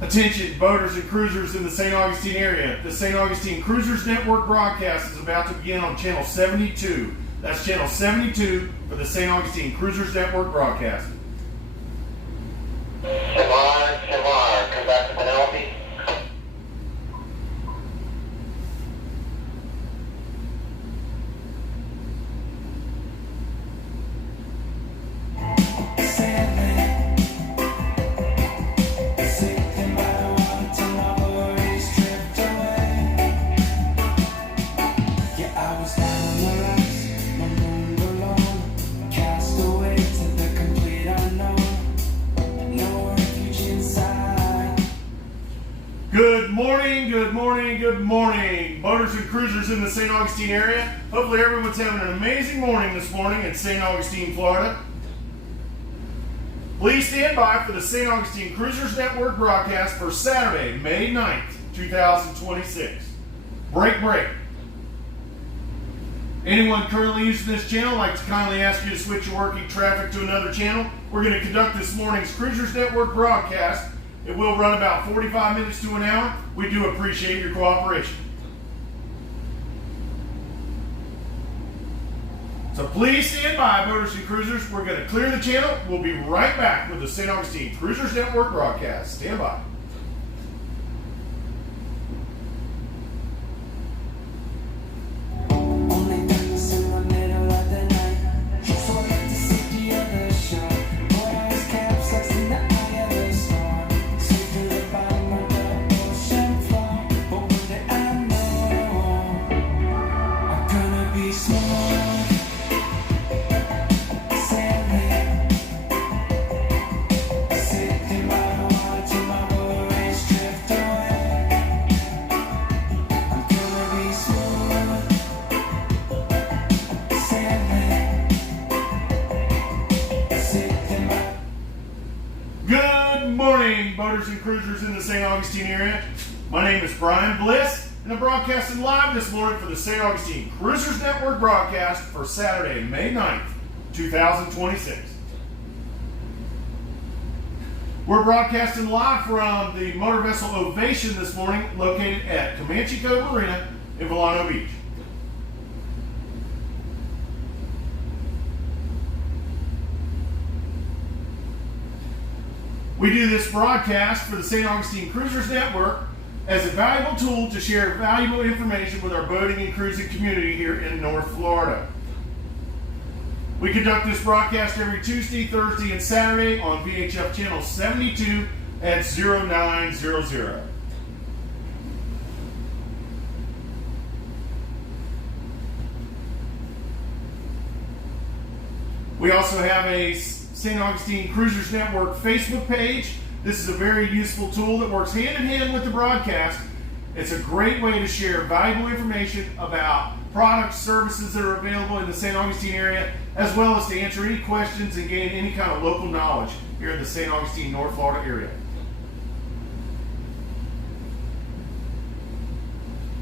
Attention boaters and cruisers in the St. Augustine area. The St. Augustine Cruisers Network broadcast is about to begin on channel 72. That's channel 72 for the St. Augustine Cruisers Network broadcast. Shamar, come back to Penelope. Good morning, boaters and cruisers in the St. Augustine area. Hopefully everyone's having an amazing morning this morning in St. Augustine, Florida. Please stand by for the St. Augustine Cruisers Network broadcast for Saturday, May 9th, 2026. Break. Anyone currently using this channel, I'd like to kindly ask you to switch your working traffic to another channel. We're going to conduct this morning's Cruisers Network broadcast. It will run about 45 minutes to an hour. We do appreciate your cooperation. So please stand by, boaters and cruisers. We're going to clear the channel. We'll be right back with the St. Augustine Cruisers Network broadcast. Stand by. Boaters and cruisers in the St. Augustine area. My name is Brian Bliss, and I'm broadcasting live this morning for the St. Augustine Cruisers Network broadcast for Saturday, May 9th, 2026. We're broadcasting live from the motor vessel Ovation this morning, located at Comanche Cove Marina in Volano Beach. We do this broadcast for the St. Augustine Cruisers Network as a valuable tool to share valuable information with our boating and cruising community here in North Florida. We conduct this broadcast every Tuesday, Thursday, and Saturday on VHF channel 72 at 0900. We also have a St. Augustine Cruisers Network Facebook page. This is a very useful tool that works hand in hand with the broadcast. It's a great way to share valuable information about products, services that are available in the St. Augustine area, as well as to answer any questions and gain any kind of local knowledge here in the St. Augustine, North Florida area.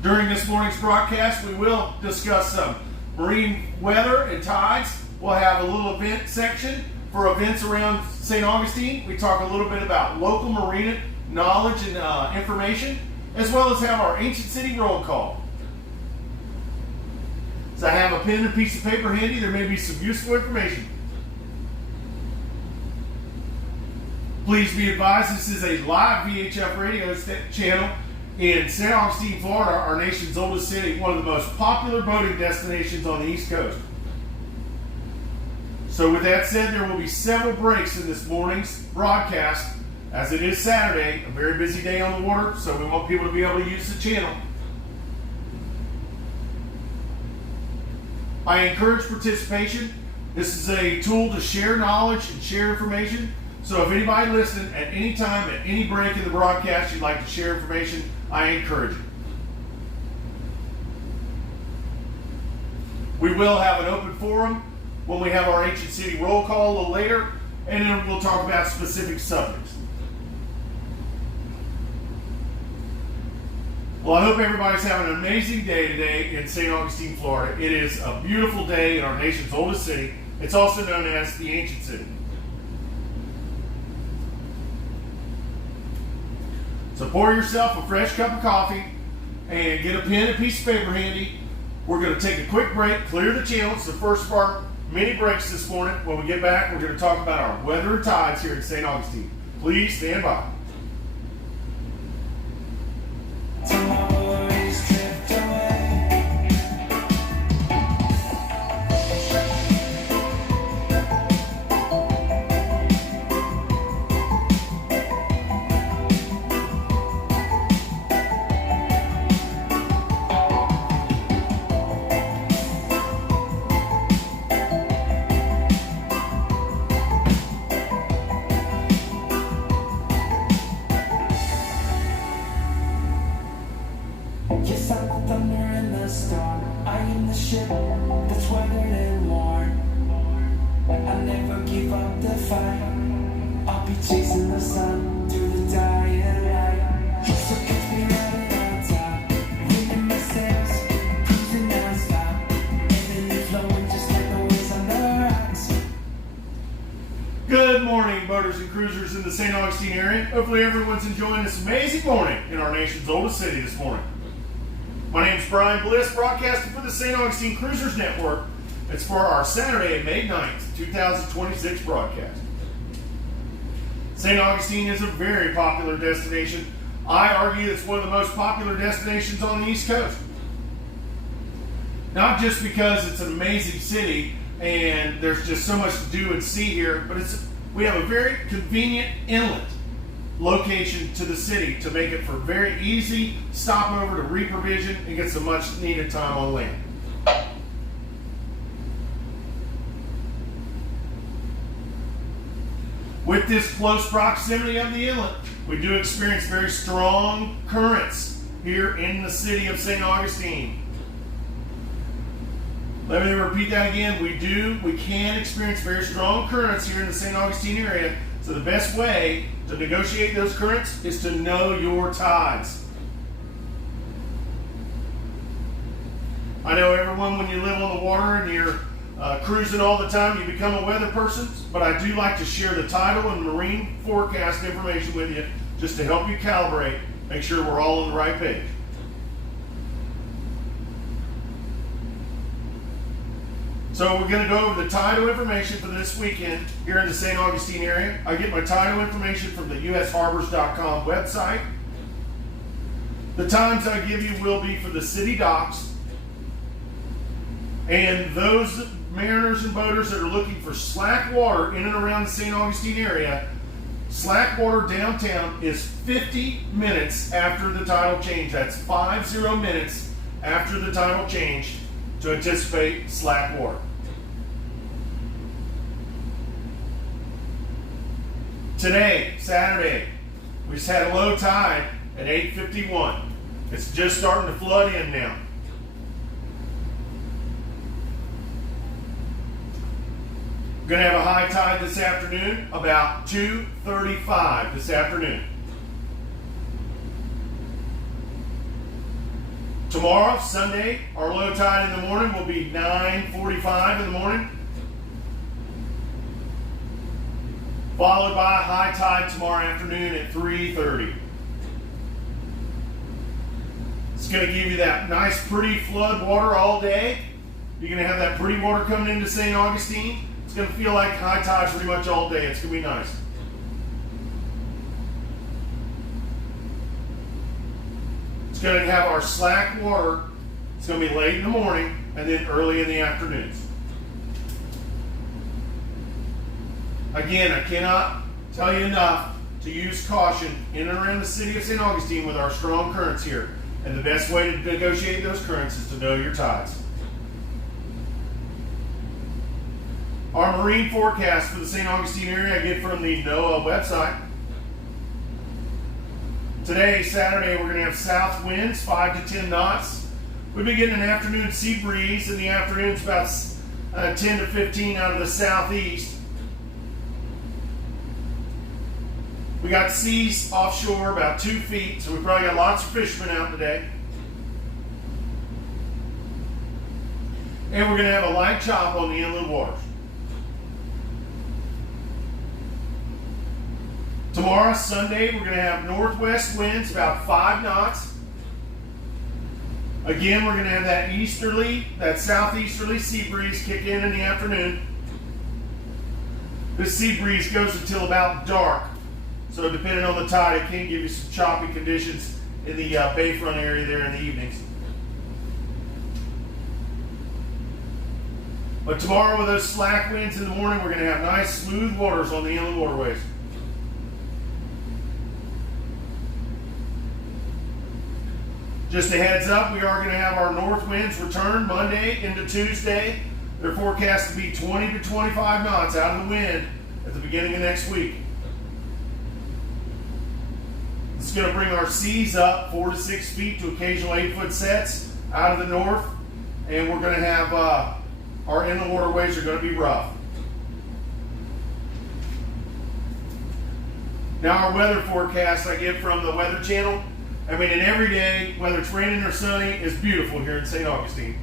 During this morning's broadcast, we will discuss some marine weather and tides. We'll have a little event section for events around St. Augustine. We talk a little bit about local marina knowledge and information, as well as have our Ancient City roll call. So I have a pen and a piece of paper handy. There may be some useful information. Please be advised this is a live VHF radio channel in St. Augustine, Florida, our nation's oldest city, one of the most popular boating destinations on the East Coast. So with that said, there will be several breaks in this morning's broadcast, as it is Saturday, a very busy day on the water, so we want people to be able to use the channel. I encourage participation. This is a tool to share knowledge and share information. So if anybody listening at any time, at any break in the broadcast, you'd like to share information, I encourage it. We will have an open forum when we have our Ancient City roll call a little later, and then we'll talk about specific subjects. Well, I hope everybody's having an amazing day today in St. Augustine, Florida. It is a beautiful day in our nation's oldest city. It's also known as the Ancient City. So pour yourself a fresh cup of coffee and get a pen and piece of paper handy. We're going to take a quick break, clear the channel. It's the first of our mini breaks this morning. When we get back, we're going to talk about our weather and tides here in St. Augustine. Please stand by. Yes, I'm the thunder and the storm. I am the ship that's weathered and worn. I never give up the fight. I'll be chasing the sun through the dying light. So catch me riding on top, winding my sails, cruising non-stop, ebbing and flowing just like the waves on the rocks. Good morning, boaters and cruisers in the St. Augustine area. Hopefully everyone's enjoying this amazing morning in our nation's oldest city this morning. My name is Brian Bliss, broadcasting for the St. Augustine Cruisers Network. It's for our Saturday, May 9th, 2026 broadcast. St. Augustine is a very popular destination. I argue it's one of the most popular destinations on the East Coast. Not just because it's an amazing city and there's just so much to do and see here, but we have a very convenient inlet location to the city to make it for very easy stopover to reprovision and get some much needed time on land. With this close proximity of the inlet, we do experience very strong currents here in the city of St. Augustine. Let me repeat that again. We can experience very strong currents here in the St. Augustine area. So the best way to negotiate those currents is to know your tides. I know everyone, when you live on the water and you're cruising all the time, you become a weather person, but I do like to share the tidal and marine forecast information with you just to help you calibrate, make sure we're all on the right page. So we're going to go over the tidal information for this weekend here in the St. Augustine area. I get my tidal information from the usharbors.com website. The times I give you will be for the city docks. And those mariners and boaters that are looking for slack water in and around the St. Augustine area, slack water downtown is 50 minutes after the tidal change. That's 50 minutes after the tidal change to anticipate slack water. Today, Saturday, we just had a low tide at 8:51. It's just starting to flood in now. We're going to have a high tide this afternoon, about 2:35 this afternoon. Tomorrow, Sunday, our low tide in the morning will be 9:45 in the morning, followed by a high tide tomorrow afternoon at 3:30. It's going to give you that nice, pretty flood water all day. You're going to have that pretty water coming into St. Augustine. It's going to feel like high tide pretty much all day. It's going to be nice. It's going to have our slack water. It's going to be late in the morning and then early in the afternoons. Again, I cannot tell you enough to use caution in and around the city of St. Augustine with our strong currents here. And the best way to negotiate those currents is to know your tides. Our marine forecast for the St. Augustine area I get from the NOAA website. Today, Saturday, we're going to have south winds, 5 to 10 knots. We've been getting an afternoon sea breeze. In the afternoons, about 10 to 15 out of the southeast. We got seas offshore about 2 feet, so we probably got lots of fishermen out today. And we're going to have a light chop on the inland waters. Tomorrow, Sunday, we're going to have northwest winds about 5 knots. Again, we're going to have that southeasterly sea breeze kick in the afternoon. This sea breeze goes until about dark. So depending on the tide, it can give you some choppy conditions in the bayfront area there in the evenings. But tomorrow with those slack winds in the morning, we're going to have nice smooth waters on the inland waterways. Just a heads up, we are going to have our north winds return Monday into Tuesday. They're forecast to be 20 to 25 knots out of the wind at the beginning of next week. It's going to bring our seas up 4 to 6 feet to occasional 8-foot sets out of the north. And we're going to have our inland waterways are going to be rough. Now our weather forecast I get from the Weather Channel. I mean, and every day, whether it's raining or sunny, is beautiful here in St. Augustine.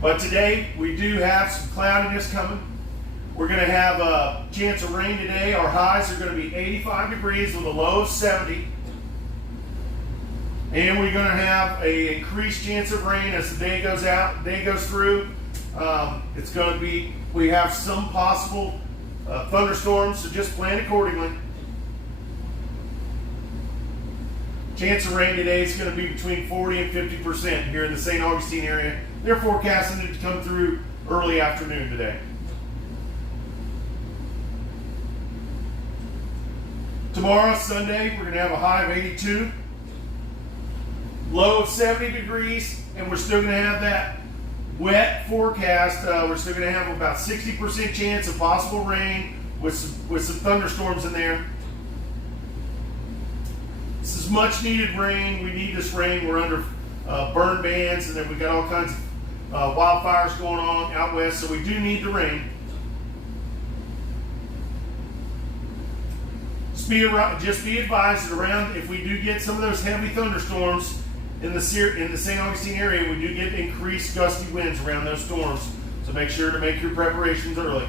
But today, we do have some cloudiness coming. We're going to have a chance of rain today. Our highs are going to be 85 degrees with a low of 70. And we're going to have an increased chance of rain as the day goes through. It's going to be, we have some possible thunderstorms, so just plan accordingly. Chance of rain today is going to be between 40 and 50% here in the St. Augustine area. They're forecasting it to come through early afternoon today. Tomorrow, Sunday, we're going to have a high of 82, low of 70 degrees, and we're still going to have that wet forecast. We're still going to have about 60% chance of possible rain with some thunderstorms in there. This is much needed rain. We need this rain. We're under burn bans, and then we've got all kinds of wildfires going on out west, so we do need the rain. Just be advised that around, if we do get some of those heavy thunderstorms in the St. Augustine area, we do get increased gusty winds around those storms. So make sure to make your preparations early.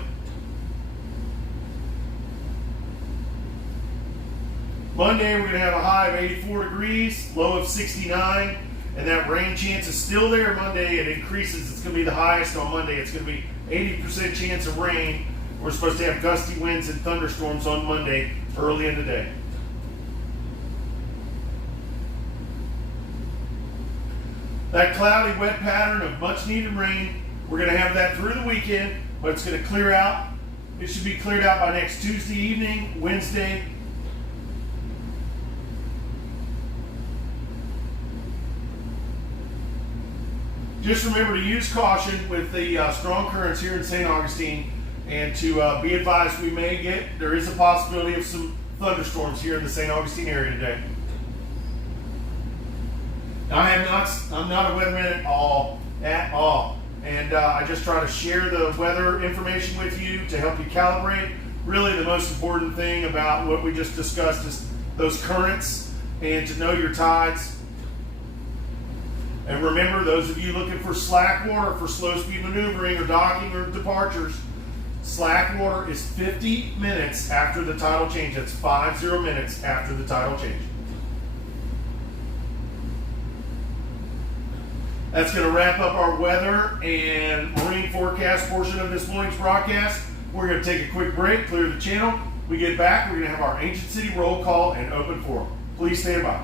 Monday, we're going to have a high of 84 degrees, low of 69, and that rain chance is still there Monday. It increases. It's going to be the highest on Monday. It's going to be 80% chance of rain. We're supposed to have gusty winds and thunderstorms on Monday early in the day. That cloudy, wet pattern of much needed rain, we're going to have that through the weekend, but it's going to clear out. It should be cleared out by next Tuesday evening, Wednesday. Just remember to use caution with the strong currents here in St. Augustine, and to be advised there is a possibility of some thunderstorms here in the St. Augustine area today. Now, I'm not a weatherman at all, and I just try to share the weather information with you to help you calibrate. Really, the most important thing about what we just discussed is those currents and to know your tides. And remember, those of you looking for slack water for slow speed maneuvering or docking or departures, slack water is 50 minutes after the tidal change. That's 50 minutes after the tidal change. That's going to wrap up our weather and marine forecast portion of this morning's broadcast. We're going to take a quick break, clear the channel. We get back, we're going to have our Ancient City roll call and open forum. Please stand by.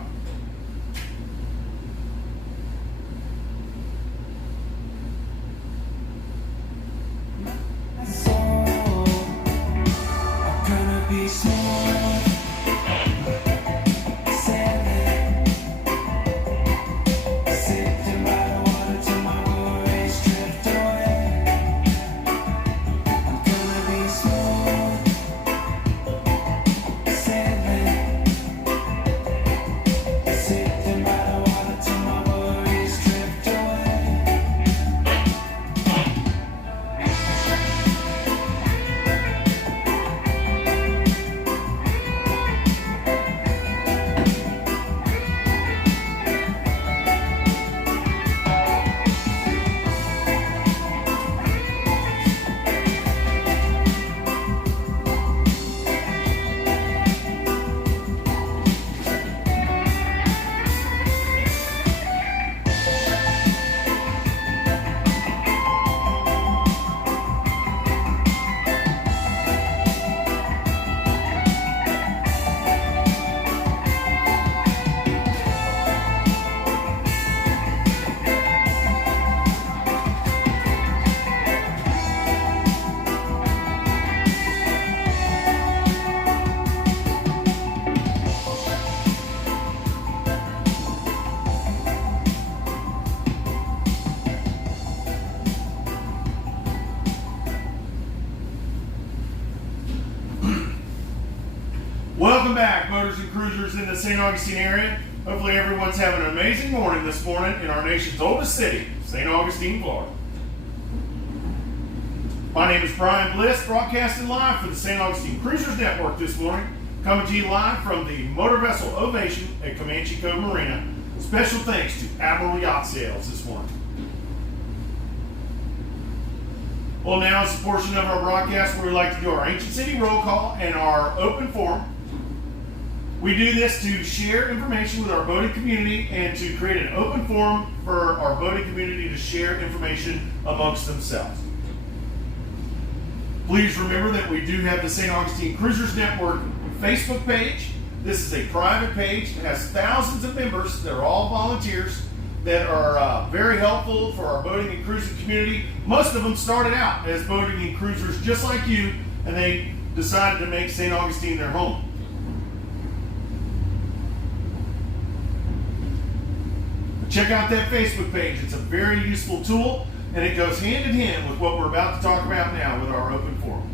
cruisers in the St. Augustine area. Hopefully everyone's having an amazing morning this morning in our nation's oldest city, St. Augustine, Florida. My name is Brian Bliss, broadcasting live for the St. Augustine Cruisers Network this morning, coming to you live from the Motor Vessel Ovation at Comanche Cove Marina. Special thanks to Admiral Yacht Sales this morning. Well, now is the portion of our broadcast where we like to do our Ancient City roll call and our open forum. We do this to share information with our boating community and to create an open forum for our boating community to share information amongst themselves. Please remember that we do have the St. Augustine Cruisers Network Facebook page. This is a private page. It has thousands of members that are all volunteers that are very helpful for our boating and cruising community. Most of them started out as boating and cruisers just like you, and they decided to make St. Augustine their home. Check out that Facebook page. It's a very useful tool, and it goes hand in hand with what we're about to talk about now with our open forum.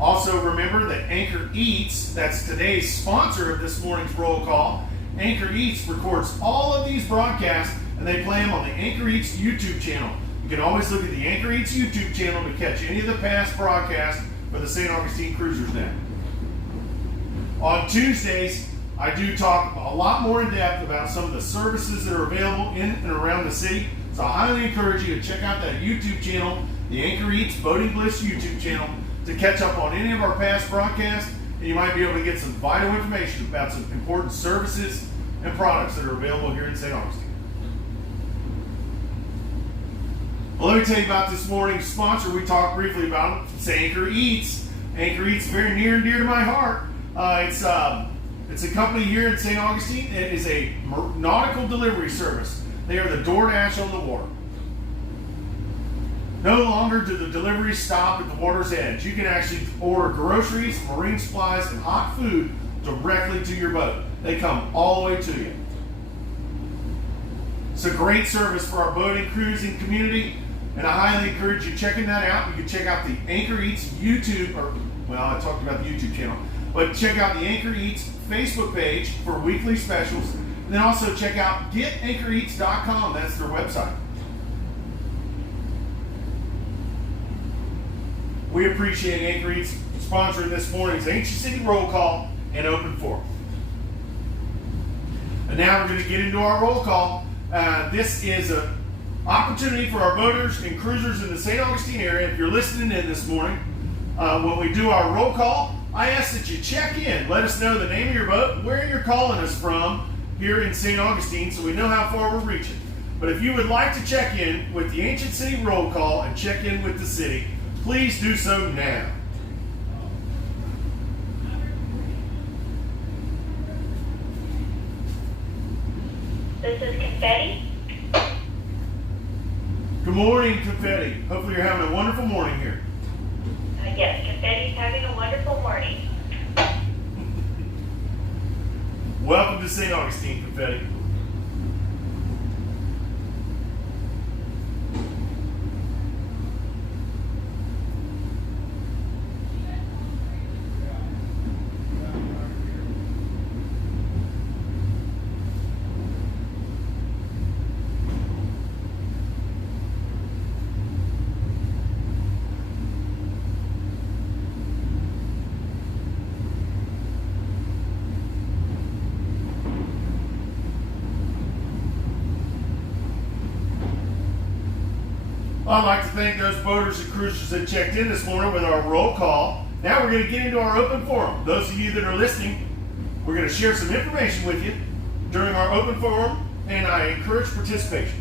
Also remember that Anchor Eats, that's today's sponsor of this morning's roll call, Anchor Eats records all of these broadcasts and they play them on the Anchor Eats YouTube channel. You can always look at the Anchor Eats YouTube channel to catch any of the past broadcasts for the St. Augustine Cruisers Net. On Tuesdays, I do talk a lot more in depth about some of the services that are available in and around the city. So I highly encourage you to check out that YouTube channel, the Anchor Eats Boating Bliss YouTube channel, to catch up on any of our past broadcasts, and you might be able to get some vital information about some important services and products that are available here in St. Augustine. Well, let me tell you about this morning's sponsor. We talked briefly about it. It's Anchor Eats. Anchor Eats is very near and dear to my heart. It's a company here in St. Augustine. It is a nautical delivery service. They are the DoorDash on the water. No longer do the deliveries stop at the water's edge. You can actually order groceries, marine supplies, and hot food directly to your boat. They come all the way to you. It's a great service for our boating, cruising community, and I highly encourage you checking that out. You can check out the Anchor Eats YouTube, I talked about the YouTube channel, but check out the Anchor Eats Facebook page for weekly specials, and then also check out getanchoreats.com. That's their website. We appreciate Anchor Eats sponsoring this morning's Ancient City roll call and open forum. And now we're going to get into our roll call. This is an opportunity for our boaters and cruisers in the St. Augustine area. If you're listening in this morning, when we do our roll call, I ask that you check in. Let us know the name of your boat, where you're calling us from here in St. Augustine, so we know how far we're reaching. But if you would like to check in with the Ancient City roll call and check in with the city, please do so now. This is Confetti. Good morning, Confetti. Hopefully you're having a wonderful morning here. Yes, Confetti's having a wonderful morning. Welcome to St. Augustine, Confetti. I'd like to thank those boaters and cruisers that checked in this morning with our roll call. Now we're going to get into our open forum. Those of you that are listening, we're going to share some information with you during our open forum, and I encourage participation.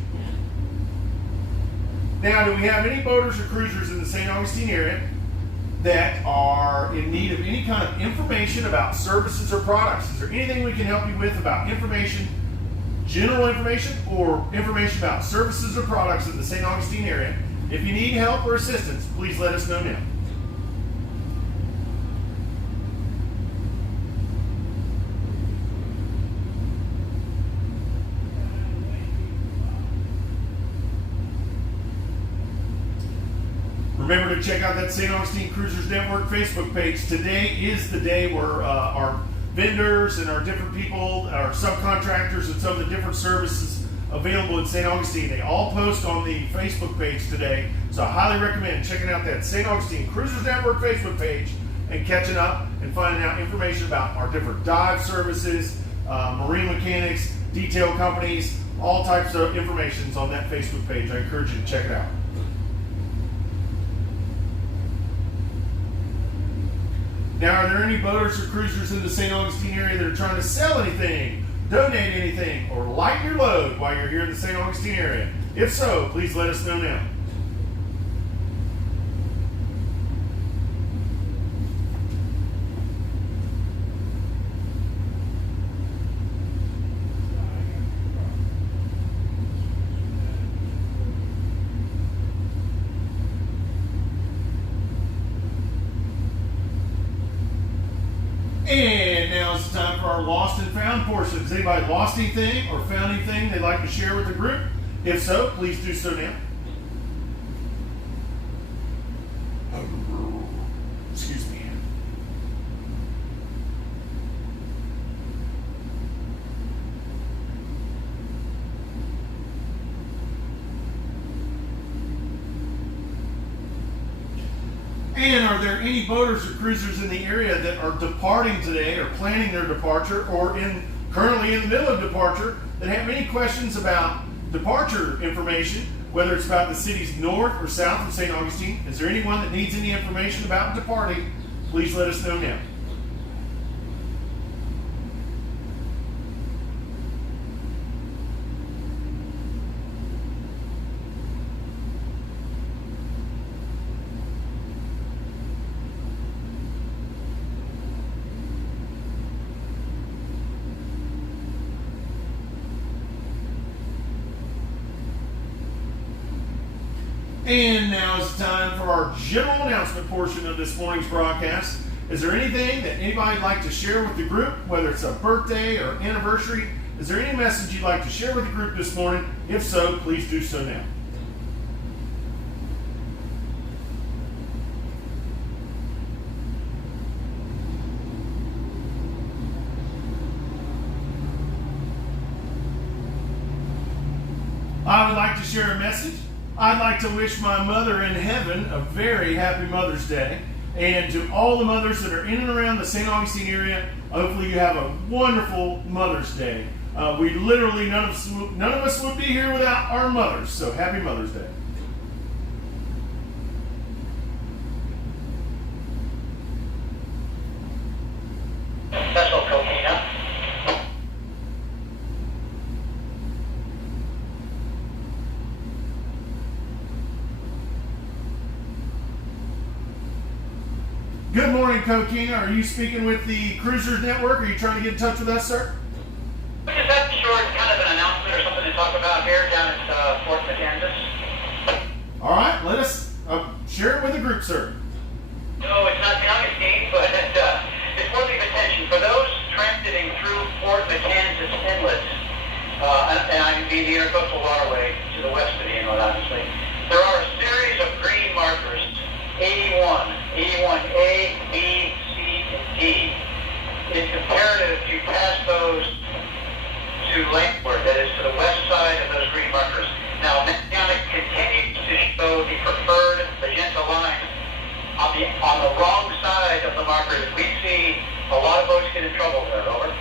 Now, do we have any boaters or cruisers in the St. Augustine area that are in need of any kind of information about services or products? Is there anything we can help you with about information, general information, or information about services or products in the St. Augustine area? If you need help or assistance, please let us know now. Remember to check out that St. Augustine Cruisers Network Facebook page. Today is the day where our vendors and our different people, our subcontractors and some of the different services available in St. Augustine, they all post on the Facebook page today. So I highly recommend checking out that St. Augustine Cruisers Network Facebook page and catching up and finding out information about our different dive services, marine mechanics, detail companies, all types of information on that Facebook page. I encourage you to check it out. Now, are there any boaters or cruisers in the St. Augustine area that are trying to sell anything, donate anything, or lighten your load while you're here in the St. Augustine area? If so, please let us know now. And now it's time for our lost and found portion. Has anybody lost anything or found anything they'd like to share with the group? If so, please do so now. Excuse me. And are there any boaters or cruisers in the area that are departing today or planning their departure or currently in the middle of departure that have any questions about departure information, whether it's about the cities north or south of St. Augustine? Is there anyone that needs any information about departing? Please let us know now. And now is the time for our general announcement portion of this morning's broadcast. Is there anything that anybody'd like to share with the group, whether it's a birthday or anniversary? Is there any message you'd like to share with the group this morning? If so, please do so now. I would like to share a message. I'd like to wish my mother in heaven a very happy Mother's Day. And to all the mothers that are in and around the St. Augustine area, hopefully you have a wonderful Mother's Day. We literally, none of us would be here without our mothers. So happy Mother's Day. Special Coquina. Good morning, Coquina. Are you speaking with the Cruisers Network? Are you trying to get in touch with us, sir? Is that short kind of an announcement or something to talk about here down at Fort Matanzas? All right, let us share it with the group, sir. No, it's not county scheme, but it's worthy of attention. For those transiting through Fort Matanzas Inlet, and I mean the intercoastal waterway to the west of the inlet, obviously, there are a series of green markers, 81A, B, C, and D. It's imperative you pass those to landward, that is to the west side of those green markers. Now, Messianic continues to show the preferred magenta line on the wrong side of the markers. We see a lot of boats get in trouble there. Over.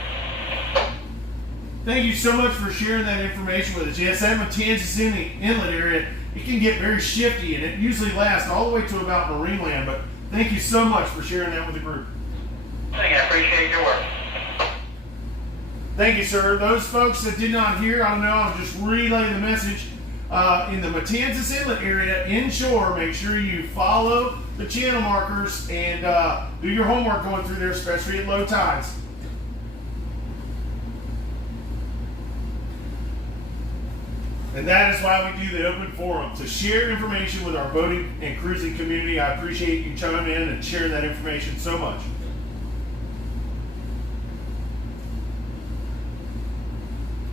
Thank you so much for sharing that information with us. Yes, that Matanzas Inlet area, it can get very shifty, and it usually lasts all the way to about Marineland. But thank you so much for sharing that with the group. I appreciate your work. Thank you, sir. Those folks that did not hear, I don't know, I'll just relay the message. In the Matanzas Inlet area, inshore, make sure you follow the channel markers and do your homework going through there, especially at low tides. And that is why we do the open forum, to share information with our boating and cruising community. I appreciate you chiming in and sharing that information so much.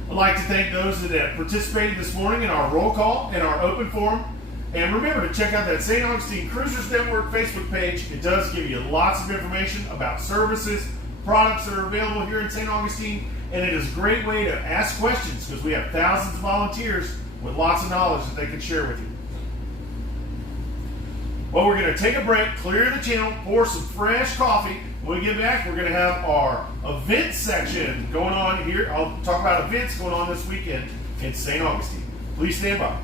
I'd like to thank those that have participated this morning in our roll call and our open forum. And remember to check out that St. Augustine Cruisers Network Facebook page. It does give you lots of information about services, products that are available here in St. Augustine, and it is a great way to ask questions because we have thousands of volunteers with lots of knowledge that they can share with you. Well, we're going to take a break, clear the channel, pour some fresh coffee. When we get back, we're going to have our events section going on here. I'll talk about events going on this weekend in St. Augustine. Please stand by.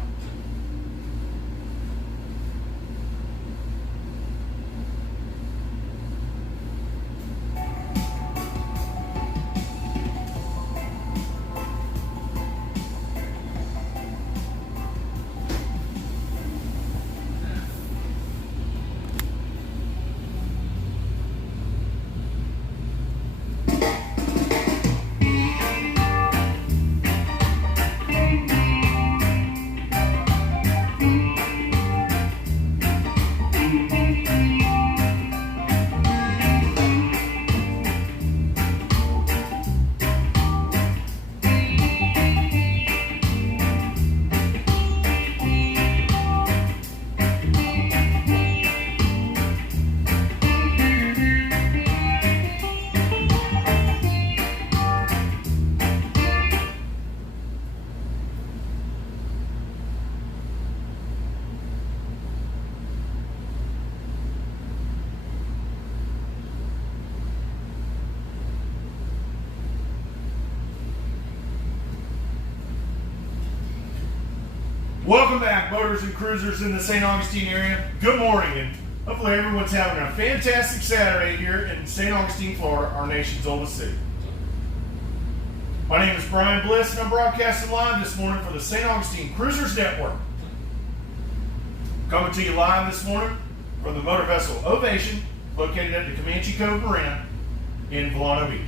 Welcome back, boaters and cruisers in the St. Augustine area. Good morning, and hopefully everyone's having a fantastic Saturday here in St. Augustine, Florida, our nation's oldest city. My name is Brian Bliss, and I'm broadcasting live this morning for the St. Augustine Cruisers Network. Coming to you live this morning from the motor vessel Ovation, located at the Comanche Cove Marina in Volano Beach.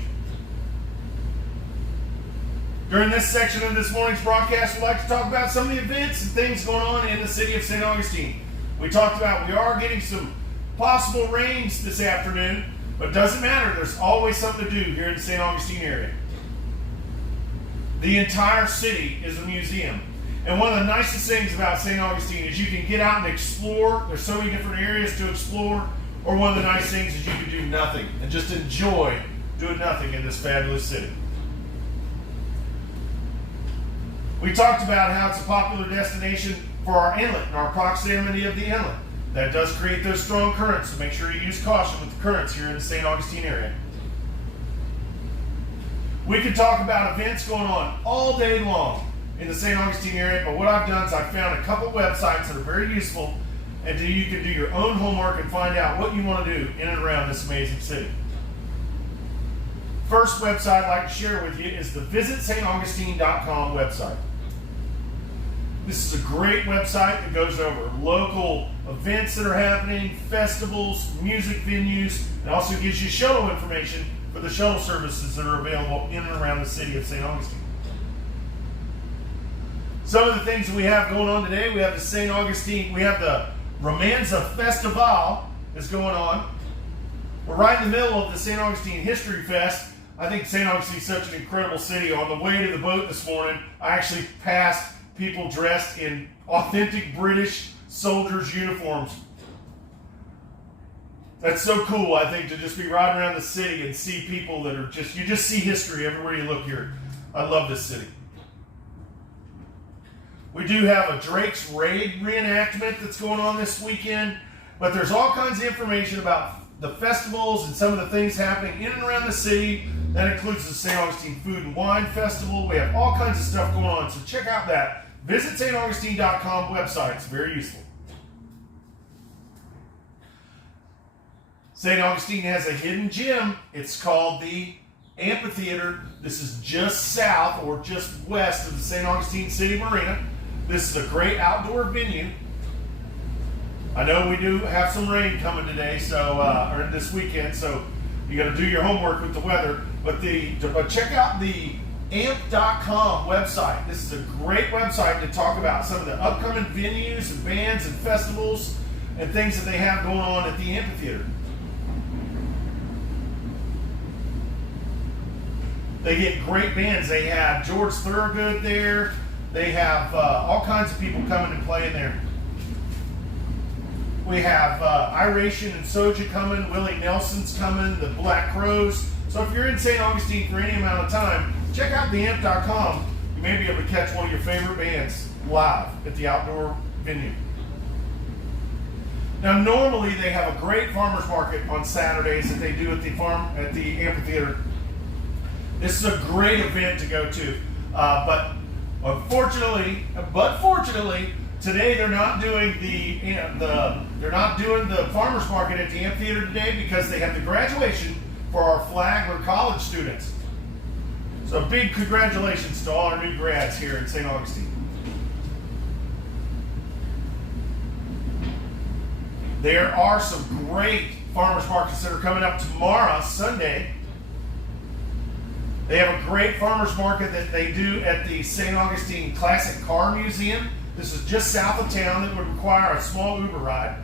During this section of this morning's broadcast, we'd like to talk about some of the events and things going on in the city of St. Augustine. We talked about we are getting some possible rains this afternoon, but it doesn't matter. There's always something to do here in the St. Augustine area. The entire city is a museum. And one of the nicest things about St. Augustine is you can get out and explore. There's so many different areas to explore. Or one of the nice things is you can do nothing and just enjoy doing nothing in this fabulous city. We talked about how it's a popular destination for our inlet and our proximity of the inlet. That does create those strong currents, so make sure you use caution with the currents here in the St. Augustine area. We could talk about events going on all day long in the St. Augustine area, but what I've done is I've found a couple websites that are very useful, and you can do your own homework and find out what you want to do in and around this amazing city. First website I'd like to share with you is the visitstaugustine.com website. This is a great website that goes over local events that are happening, festivals, music venues, and also gives you shuttle information for the shuttle services that are available in and around the city of St. Augustine. Some of the things that we have going on today, we have the St. Augustine, we have the Romanza Festival that's going on. We're right in the middle of the St. Augustine History Fest. I think St. Augustine is such an incredible city. On the way to the boat this morning, I actually passed people dressed in authentic British soldiers' uniforms. That's so cool, I think, to just be riding around the city and see people that are just, you just see history everywhere you look here. I love this city. We do have a Drake's Raid reenactment that's going on this weekend, but there's all kinds of information about the festivals and some of the things happening in and around the city. That includes the St. Augustine Food and Wine Festival. We have all kinds of stuff going on, so check out that. Visit staugustine.com website. It's very useful. St. Augustine has a hidden gem. It's called the Amphitheater. This is just south or just west of the St. Augustine City Marina. This is a great outdoor venue. I know we do have some rain coming today, or this weekend, so you got to do your homework with the weather. But check out the amp.com website. This is a great website to talk about some of the upcoming venues and bands and festivals and things that they have going on at the amphitheater. They get great bands. They have George Thorogood there. They have all kinds of people coming and playing there. We have Iration and Soja coming, Willie Nelson's coming, the Black Crows. So if you're in St. Augustine for any amount of time, check out theamp.com. You may be able to catch one of your favorite bands live at the outdoor venue. Now, normally they have a great farmers market on Saturdays that they do at the amphitheater. This is a great event to go to, but fortunately, today they're not doing the farmers market at the amphitheater today because they have the graduation for our Flagler College students. So big congratulations to all our new grads here in St. Augustine. There are some great farmers markets that are coming up tomorrow, Sunday. They have a great farmers market that they do at the St. Augustine Classic Car Museum. This is just south of town. That would require a small Uber ride.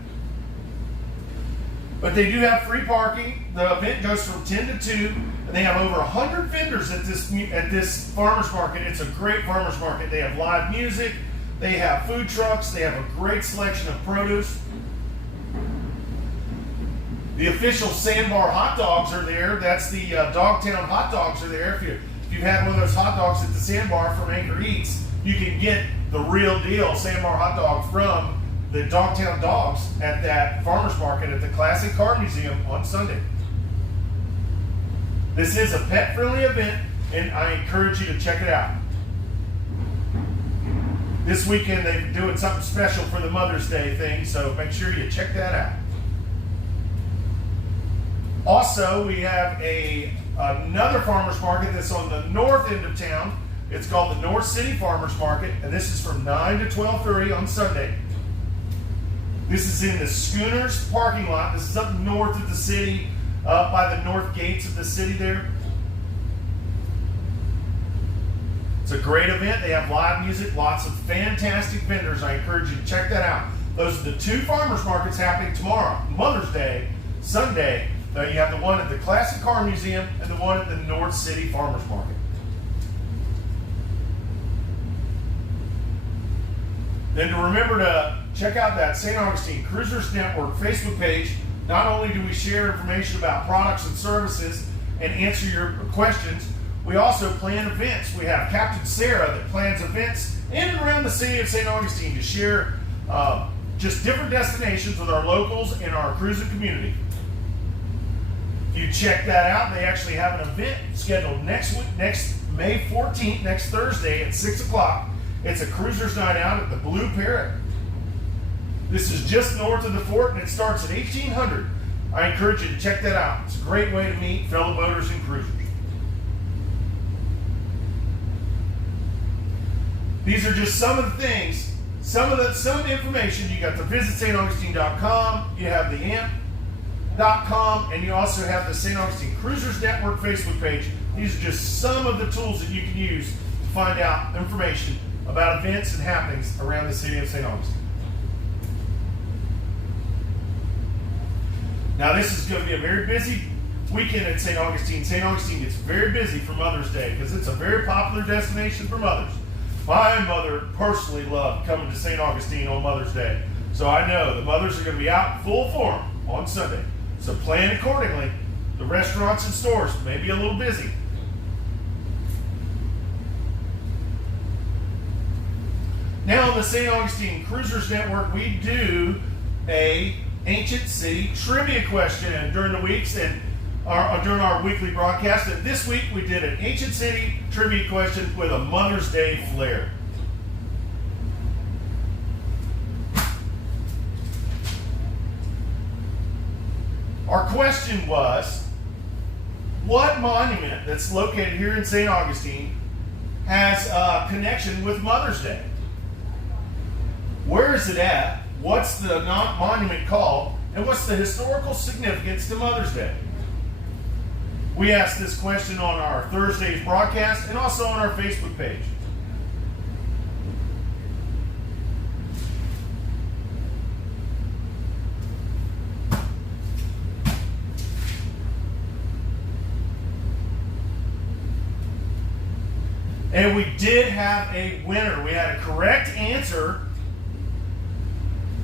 But they do have free parking. The event goes from 10 to 2, and they have over 100 vendors at this farmers market. It's a great farmers market. They have live music. They have food trucks. They have a great selection of produce. The official Sandbar hot dogs are there. That's the Dogtown hot dogs are there. If you've had one of those hot dogs at the Sandbar from Anchor Eats, you can get the real deal Sandbar hot dog from the Dogtown Dogs at that farmers market at the Classic Car Museum on Sunday. This is a pet-friendly event, and I encourage you to check it out. This weekend they're doing something special for the Mother's Day thing, so make sure you check that out. Also, we have another farmers market that's on the north end of town. It's called the North City Farmers Market, and this is from 9 to 12:30 on Sunday. This is in the Schooners parking lot. This is up north of the city, by the north gates of the city there. It's a great event. They have live music, lots of fantastic vendors. I encourage you to check that out. Those are the two farmers markets happening tomorrow, Mother's Day, Sunday. You have the one at the Classic Car Museum and the one at the North City Farmers Market. Then to remember to check out that St. Augustine Cruisers Network Facebook page. Not only do we share information about products and services and answer your questions, we also plan events. We have Captain Sarah that plans events in and around the city of St. Augustine to share just different destinations with our locals and our cruising community. If you check that out, they actually have an event scheduled next May 14th, next Thursday at 6 o'clock. It's a cruiser's night out at the Blue Parrot. This is just north of the fort, and it starts at 1800. I encourage you to check that out. It's a great way to meet fellow boaters and cruisers. These are just some of the things, some information. You got the visitstaugustine.com, you have the amp.com, and you also have the St. Augustine Cruisers Network Facebook page. These are just some of the tools that you can use to find out information about events and happenings around the city of St. Augustine. Now, this is going to be a very busy weekend at St. Augustine. St. Augustine gets very busy for Mother's Day because it's a very popular destination for mothers. My mother personally loved coming to St. Augustine on Mother's Day. So I know the mothers are going to be out in full form on Sunday. So plan accordingly. The restaurants and stores may be a little busy. Now on the St. Augustine Cruisers Network, we do a ancient city trivia question during the weeks and during our weekly broadcast. And this week we did an ancient city trivia question with a Mother's Day flair. Our question was, what monument that's located here in St. Augustine has a connection with Mother's Day? Where is it at? What's the monument called? And what's the historical significance to Mother's Day? We asked this question on our Thursday's broadcast and also on our Facebook page. And we did have a winner. We had a correct answer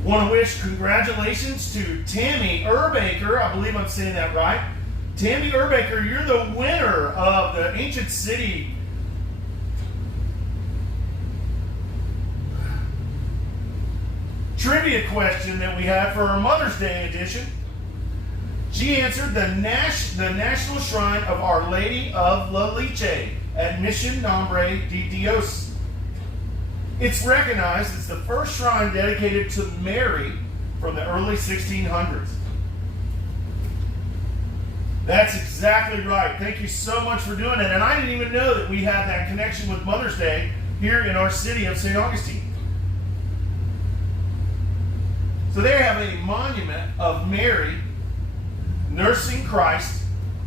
Want to wish congratulations to Tammy Urbaker. I believe I'm saying that right. Tammy Urbaker, you're the winner of the Ancient City trivia question that we had for our Mother's Day edition. She answered the National Shrine of Our Lady of La Leche at Mission Nombre de Dios. It's recognized as the first shrine dedicated to Mary from the early 1600s. That's exactly right. Thank you so much for doing it. And I didn't even know that we had that connection with Mother's Day here in our city of St. Augustine. So they have a monument of Mary nursing Christ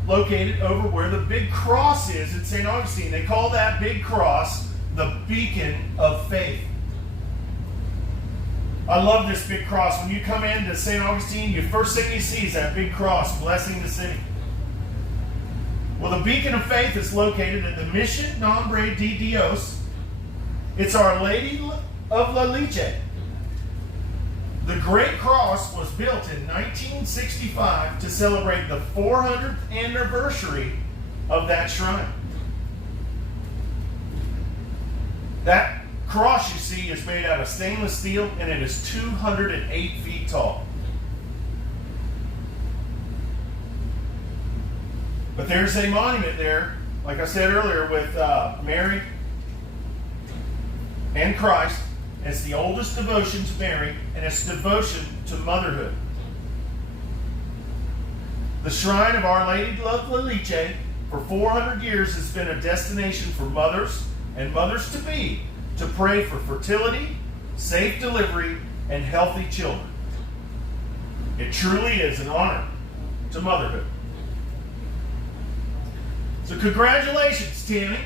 located over where the big cross is in St. Augustine. They call that big cross the beacon of faith. I love this big cross. When you come into St. Augustine, the first thing you see is that big cross blessing the city. Well, the beacon of faith is located at the Mission Nombre de Dios. It's Our Lady of La Leche. The Great Cross was built in 1965 to celebrate the 400th anniversary of that shrine. That cross you see is made out of stainless steel and it is 208 feet tall. But there's a monument there, like I said earlier, with Mary and Christ. It's the oldest devotion to Mary, and it's devotion to motherhood. The Shrine of Our Lady of La Leche for 400 years has been a destination for mothers and mothers-to-be to pray for fertility, safe delivery, and healthy children. It truly is an honor to motherhood. So congratulations, Tammy.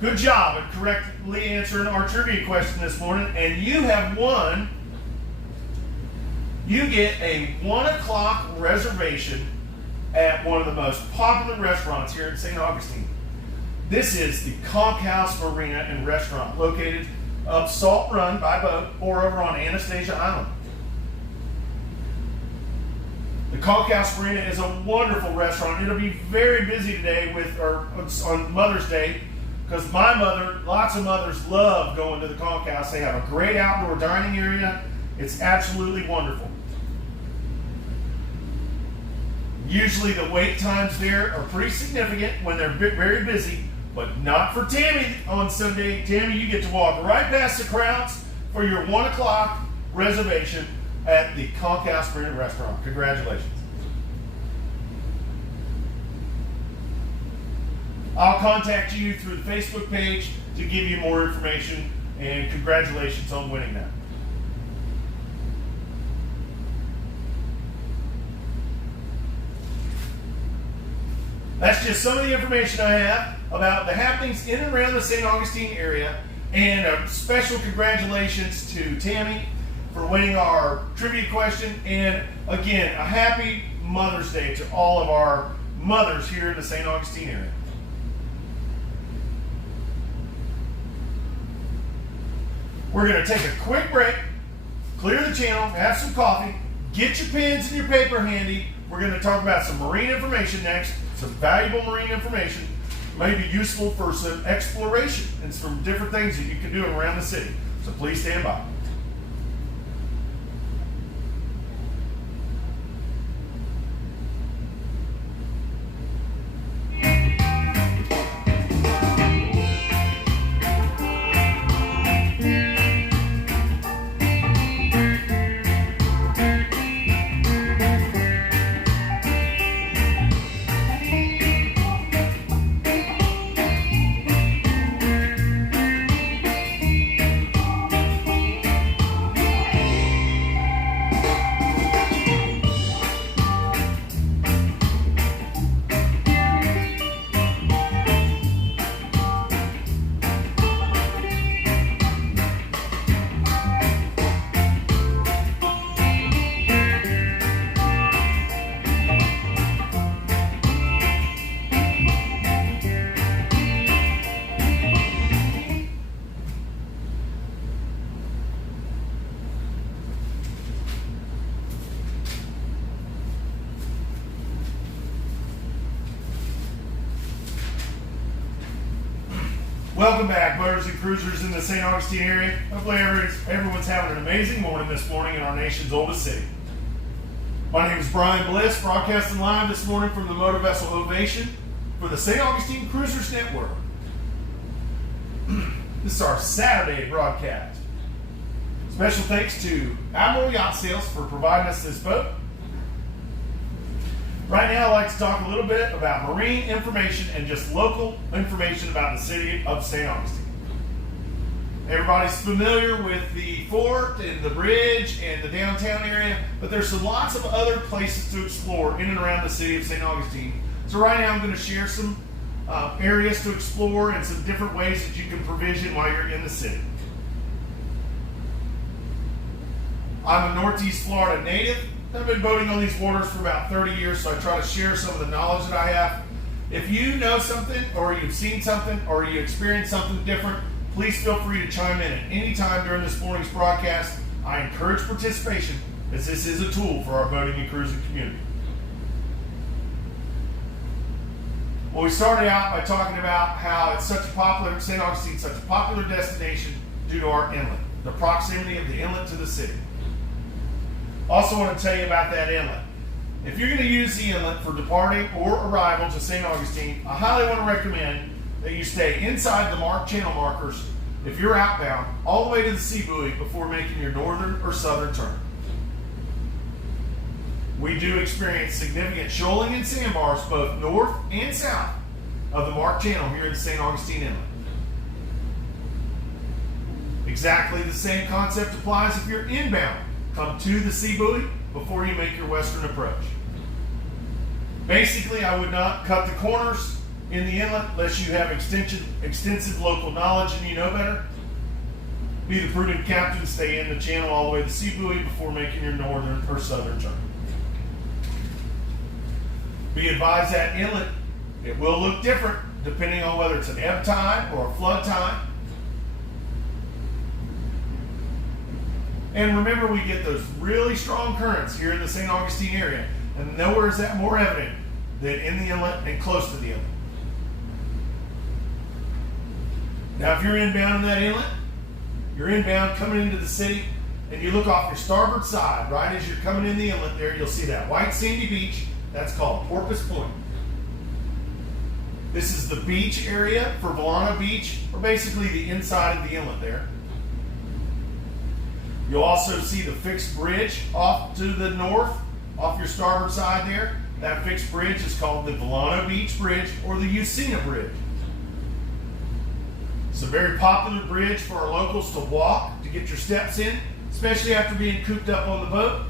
Good job at correctly answering our trivia question this morning. And you have won. You get a 1 o'clock reservation at one of the most popular restaurants here in St. Augustine. This is the Conch House Marina and Restaurant, located up Salt Run by boat or over on Anastasia Island. The Conch House Marina is a wonderful restaurant. It'll be very busy today on Mother's Day, because my mother, lots of mothers love going to the Conch House. They have a great outdoor dining area. It's absolutely wonderful. Usually the wait times there are pretty significant when they're very busy, but not for Tammy on Sunday. Tammy, you get to walk right past the crowds for your 1 o'clock reservation at the Conch House Marina Restaurant. Congratulations. I'll contact you through the Facebook page to give you more information, and congratulations on winning that. That's just some of the information I have about the happenings in and around the St. Augustine area, and a special congratulations to Tammy for winning our trivia question, and again, a happy Mother's Day to all of our mothers here in the St. Augustine area. We're going to take a quick break, clear the channel, have some coffee, get your pens and your paper handy. We're going to talk about some marine information next, some valuable marine information, may be useful for some exploration and some different things that you can do around the city. So please stand by. Welcome back, boaters and cruisers in the St. Augustine area. Hopefully everyone's having an amazing morning this morning in our nation's oldest city. My name is Brian Bliss, broadcasting live this morning from the Motor Vessel Ovation for the St. Augustine Cruisers Network. This is our Saturday broadcast. Special thanks to Admiral Yacht Sales for providing us this boat. Right now, I'd like to talk a little bit about marine information and just local information about the city of St. Augustine. Everybody's familiar with the fort and the bridge and the downtown area, but there's lots of other places to explore in and around the city of St. Augustine. So right now, I'm going to share some areas to explore and some different ways that you can provision while you're in the city. I'm a Northeast Florida native. I've been boating on these waters for about 30 years, so I try to share some of the knowledge that I have. If you know something, or you've seen something, or you experienced something different, please feel free to chime in at any time during this morning's broadcast. I encourage participation, as this is a tool for our boating and cruising community. Well, we started out by talking about how it's such a popular, St. Augustine's such a popular destination due to our inlet, the proximity of the inlet to the city. Also want to tell you about that inlet. If you're going to use the inlet for departing or arrival to St. Augustine, I highly want to recommend that you stay inside the marked channel markers if you're outbound all the way to the sea buoy before making your northern or southern turn. We do experience significant shoaling and sandbars both north and south of the marked channel here in the St. Augustine Inlet. Exactly the same concept applies if you're inbound. Come to the sea buoy before you make your western approach. Basically, I would not cut the corners in the inlet unless you have extensive local knowledge and you know better. Be the prudent captain, stay in the channel all the way to the sea buoy before making your northern or southern turn. Be advised that inlet, it will look different depending on whether it's an ebb tide or a flood tide. And remember, we get those really strong currents here in the St. Augustine area, and nowhere is that more evident than in the inlet and close to the inlet. Now, if you're inbound in that inlet, you're inbound coming into the city, and you look off your starboard side, right as you're coming in the inlet there, you'll see that white sandy beach. That's called Porpoise Point. This is the beach area for Volano Beach, or basically the inside of the inlet there. You'll also see the fixed bridge off to the north, off your starboard side there. That fixed bridge is called the Volano Beach Bridge or the Usina Bridge. It's a very popular bridge for our locals to walk, to get your steps in, especially after being cooped up on the boat.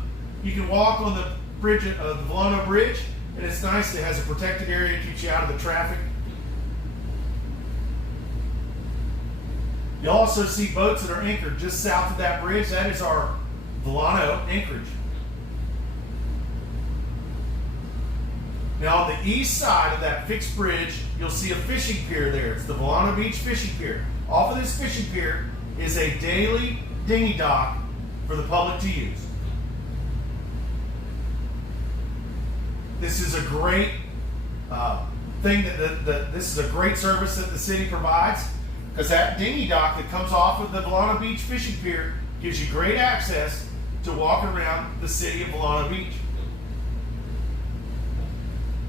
You can walk on the bridge, the Volano Bridge, and it's nice. It has a protected area, keeps you out of the traffic. You'll also see boats that are anchored just south of that bridge. That is our Volano anchorage. Now on the east side of that fixed bridge, you'll see a fishing pier there. It's the Volano Beach Fishing Pier. Off of this fishing pier is a daily dinghy dock for the public to use. This is a great thing this is a great service that the city provides. Because that dinghy dock that comes off of the Volano Beach Fishing Pier gives you great access to walk around the city of Volano Beach.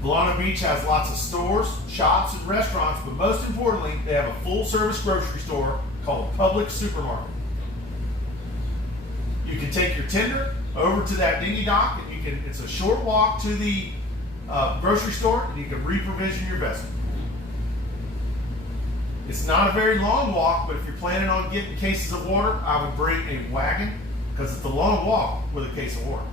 Volano Beach has lots of stores, shops, and restaurants, but most importantly, they have a full-service grocery store called Publix Supermarket. You can take your tender over to that dinghy dock, and it's a short walk to the grocery store, and you can re-provision your vessel. It's not a very long walk, but if you're planning on getting cases of water, I would bring a wagon because it's a long walk with a case of water.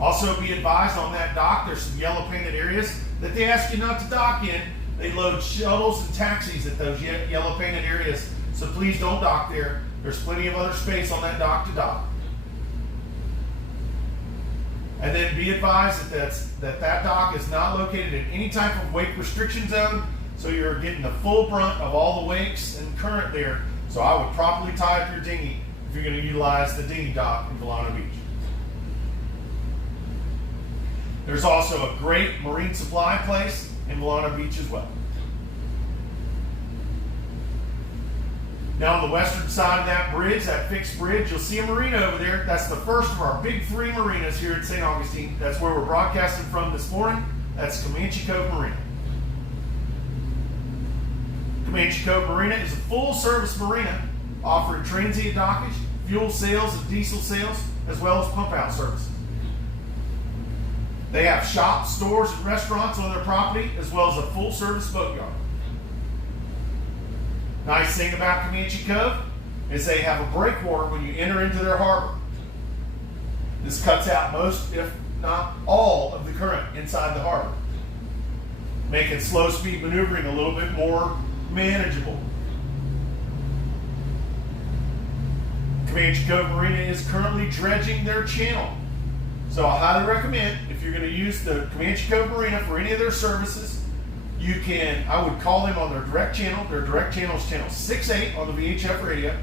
Also be advised on that dock, there's some yellow painted areas that they ask you not to dock in. They load shuttles and taxis at those yellow painted areas, so please don't dock there. There's plenty of other space on that dock to dock. And then be advised that dock is not located in any type of wake restriction zone, so you're getting the full brunt of all the wakes and current there. So I would properly tie up your dinghy if you're going to utilize the dinghy dock in Volano Beach. There's also a great marine supply place in Milano Beach as well. Now on the western side of that bridge, that fixed bridge, you'll see a marina over there. That's the first of our big 3 marinas here in St. Augustine. That's where we're broadcasting from this morning. That's Comanche Cove Marina. Comanche Cove Marina is a full-service marina offering transient dockage, fuel sales and diesel sales, as well as pump-out services. They have shops, stores, and restaurants on their property, as well as a full-service boatyard. Nice thing about Comanche Cove is they have a breakwater when you enter into their harbor. This cuts out most, if not all, of the current inside the harbor, making slow-speed maneuvering a little bit more manageable. Comanche Cove Marina is currently dredging their channel. So I highly recommend, if you're going to use the Comanche Cove Marina for any of their services, I would call them on their direct channel. Their direct channel is channel 68 on the VHF radio.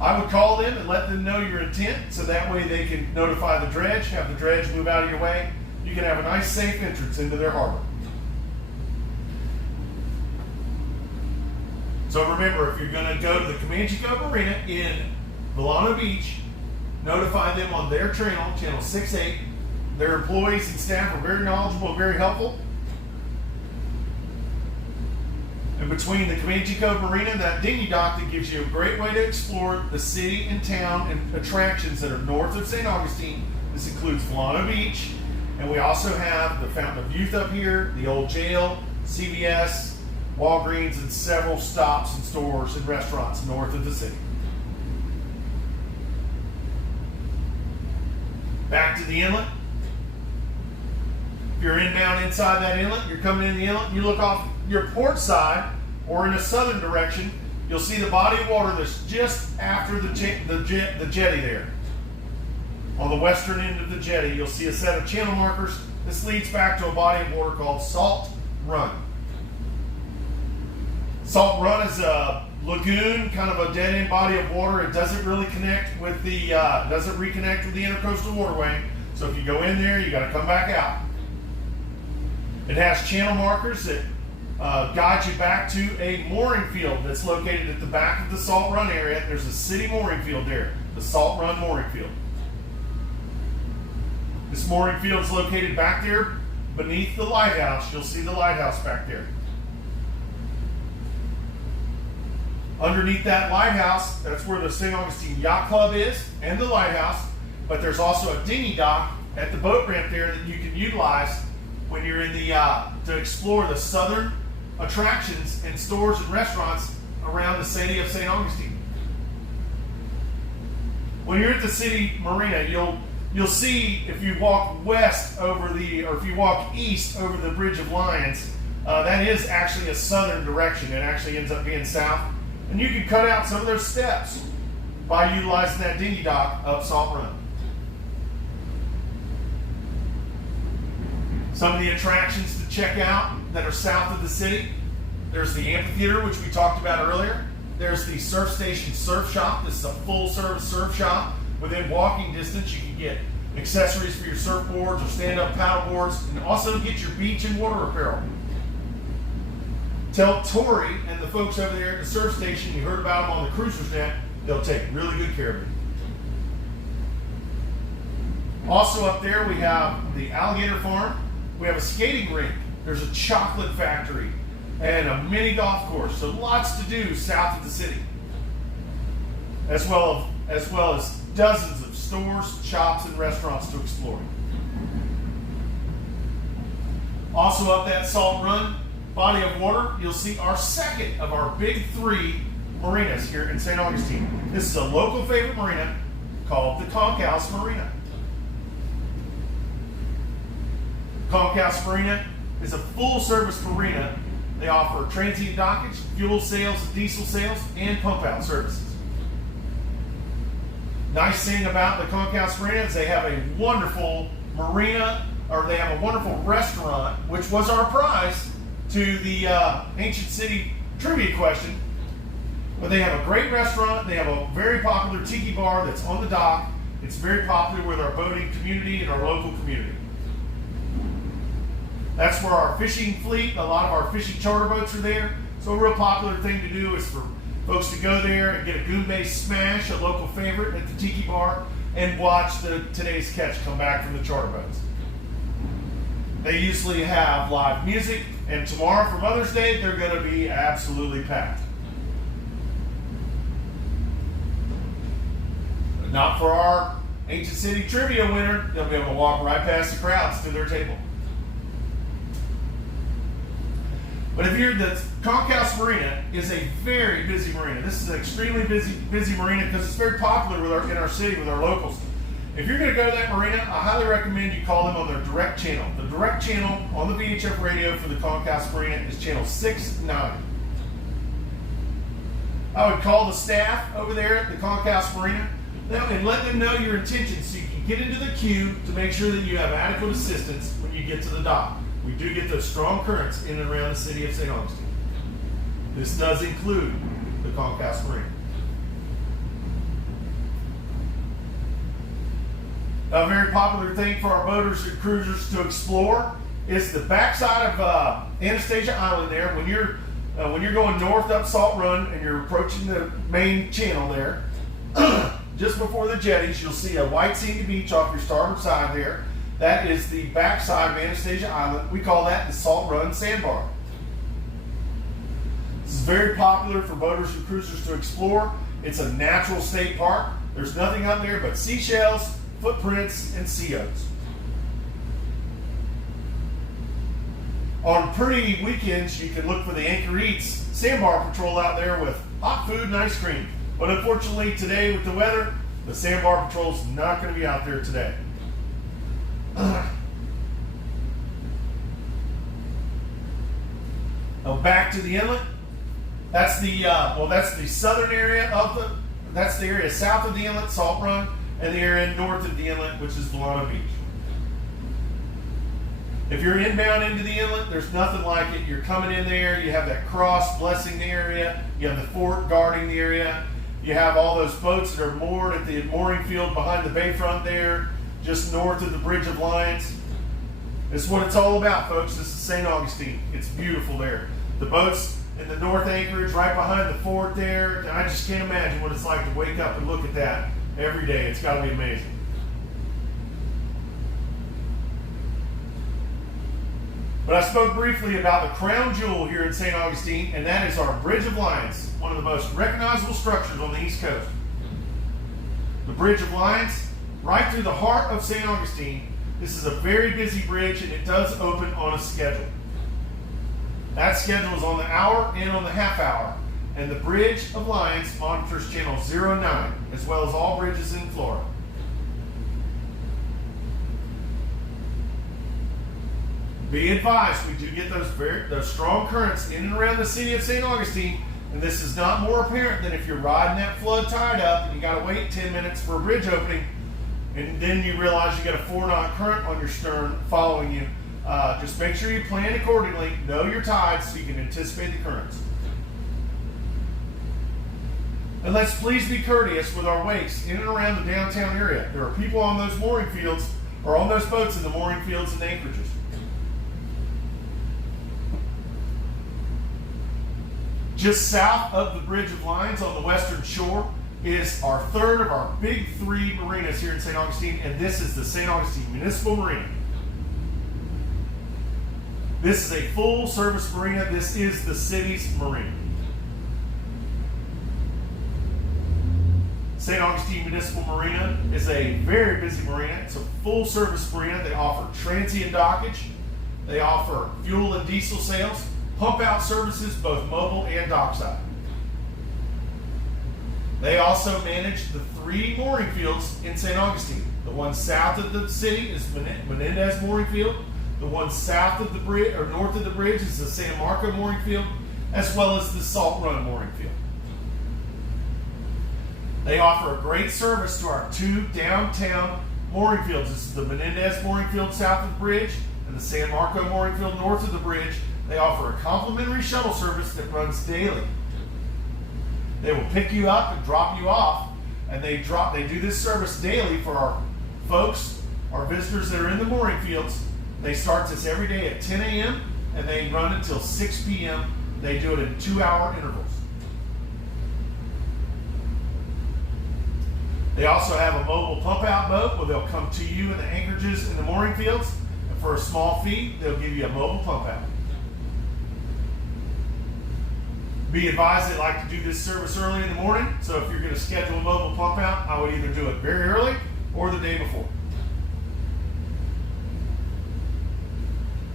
I would call them and let them know your intent, so that way they can notify the dredge, have the dredge move out of your way. You can have a nice safe entrance into their harbor. So remember, if you're going to go to the Comanche Cove Marina in Milano Beach, notify them on their channel, channel 68. Their employees and staff are very knowledgeable and very helpful. And between the Comanche Cove Marina and that dinghy dock, that gives you a great way to explore the city and town and attractions that are north of St. Augustine. This includes Milano Beach, and we also have the Fountain of Youth up here, the old jail, CVS, Walgreens, and several stops and stores and restaurants north of the city. Back to the inlet. If you're inbound inside that inlet, you're coming in the inlet, you look off your port side or in a southern direction, you'll see the body of water that's just after the jetty there. On the western end of the jetty, you'll see a set of channel markers. This leads back to a body of water called Salt Run. Salt Run is a lagoon, kind of a dead-end body of water. It doesn't really connect with the reconnect with the intercoastal waterway. So if you go in there, you got to come back out. It has channel markers that guide you back to a mooring field that's located at the back of the Salt Run area. There's a city mooring field there, the Salt Run mooring field. This mooring field is located back there beneath the lighthouse. You'll see the lighthouse back there. Underneath that lighthouse, that's where the St. Augustine Yacht Club is and the lighthouse. But there's also a dinghy dock at the boat ramp there that you can utilize when you're in the to explore the southern attractions and stores and restaurants around the city of St. Augustine. When you're at the city marina, you'll see, if you walk west over or if you walk east over the Bridge of Lions, that is actually a southern direction. It actually ends up being south. And you can cut out some of those steps by utilizing that dinghy dock up Salt Run. Some of the attractions to check out that are south of the city, there's the amphitheater, which we talked about earlier. There's the Surf Station Surf Shop. This is a full-service surf shop. Within walking distance, you can get accessories for your surfboards or stand-up paddle boards, and also get your beach and water apparel. Tell Tori and the folks over there at the surf station you heard about them on the cruisersnet. They'll take really good care of you. Also up there, we have the alligator farm. We have a skating rink. There's a chocolate factory and a mini golf course. So lots to do south of the city, as well as dozens of stores, shops, and restaurants to explore. Also up that Salt Run body of water, you'll see our second of our big 3 marinas here in St. Augustine. This is a local favorite marina called the Conch House Marina. Conch House Marina is a full-service marina. They offer transient dockage, fuel sales, diesel sales, and pump-out services. Nice thing about the Conch House Marina is they have a wonderful marina, or they have a wonderful restaurant, which was our prize to the Ancient City trivia question. But they have a great restaurant. They have a very popular tiki bar that's on the dock. It's very popular with our boating community and our local community. That's where our fishing fleet, a lot of our fishing charter boats are there. So a real popular thing to do is for folks to go there and get a goon-based smash, a local favorite at the Tiki Bar, and watch today's catch come back from the charter boats. They usually have live music, and tomorrow for Mother's Day, they're going to be absolutely packed. But not for our Ancient City Trivia winner. They'll be able to walk right past the crowds to their table. But if you're the Concourse Marina is a very busy marina. This is an extremely busy marina because it's very popular in our city with our locals. If you're going to go to that marina, I highly recommend you call them on their direct channel. The direct channel on the VHF radio for the Concourse Marina is channel 69. I would call the staff over there at the Concourse Marina and let them know your intentions so you can get into the queue to make sure that you have adequate assistance when you get to the dock. We do get those strong currents in and around the city of St. Augustine. This does include the Concourse Marina. A very popular thing for our boaters and cruisers to explore is the backside of Anastasia Island there. When you're going north up Salt Run and you're approaching the main channel there, just before the jetties, you'll see a white sandy beach off your starboard side there. That is the backside of Anastasia Island. We call that the Salt Run Sandbar. This is very popular for boaters and cruisers to explore. It's a natural state park. There's nothing out there but seashells, footprints, and sea oats. On pretty weekends, you can look for the Anchor Eats Sandbar Patrol out there with hot food and ice cream. But unfortunately, today with the weather, the Sandbar Patrol is not going to be out there today. Back to the inlet. That's the southern area that's the area south of the inlet, Salt Run, and the area north of the inlet, which is Volano Beach. If you're inbound into the inlet, there's nothing like it. You're coming in there, you have that cross blessing the area, you have the fort guarding the area, you have all those boats that are moored at the mooring field behind the bayfront there, just north of the Bridge of Lions. This is what it's all about, folks. This is St. Augustine. It's beautiful there. The boats in the north anchorage right behind the fort there, and I just can't imagine what it's like to wake up and look at that every day. It's got to be amazing. But I spoke briefly about the crown jewel here in St. Augustine, and that is our Bridge of Lions, one of the most recognizable structures on the East Coast. The Bridge of Lions, right through the heart of St. Augustine. This is a very busy bridge, and it does open on a schedule. That schedule is on the hour and on the half hour, and the Bridge of Lions monitors channel 09, as well as all bridges in Florida. Be advised, we do get those strong currents in and around the city of St. Augustine, and this is not more apparent than if you're riding that flood tied up and you got to wait 10 minutes for a bridge opening, and then you realize you got a 4-knot current on your stern following you. Just make sure you plan accordingly, know your tides so you can anticipate the currents. And let's please be courteous with our wakes in and around the downtown area. There are people on those mooring fields, or on those boats in the mooring fields and anchorages. Just south of the Bridge of Lions on the western shore is our third of our big 3 marinas here in St. Augustine, and this is the St. Augustine Municipal Marina. This is a full-service marina. This is the city's marina. St. Augustine Municipal Marina is a very busy marina. It's a full-service marina. They offer transient dockage. They offer fuel and diesel sales, pump-out services, both mobile and dockside. They also manage the 3 mooring fields in St. Augustine. The one south of the city is Menendez Mooring Field. The one south of the bridge, or north of the bridge, is the San Marco Mooring Field, as well as the Salt Run Mooring Field. They offer a great service to our 2 downtown mooring fields. This is the Menendez Mooring Field south of the bridge and the San Marco Mooring Field north of the bridge. They offer a complimentary shuttle service that runs daily. They will pick you up and drop you off, and they do this service daily for our folks, our visitors that are in the mooring fields, They start this every day at 10 a.m. and they run until 6 p.m. They do it in 2-hour intervals. They also have a mobile pump out boat where they'll come to you in the anchorages in the mooring fields, and for a small fee, they'll give you a mobile pump out. Be advised they like to do this service early in the morning, so if you're going to schedule a mobile pump out, I would either do it very early or the day before.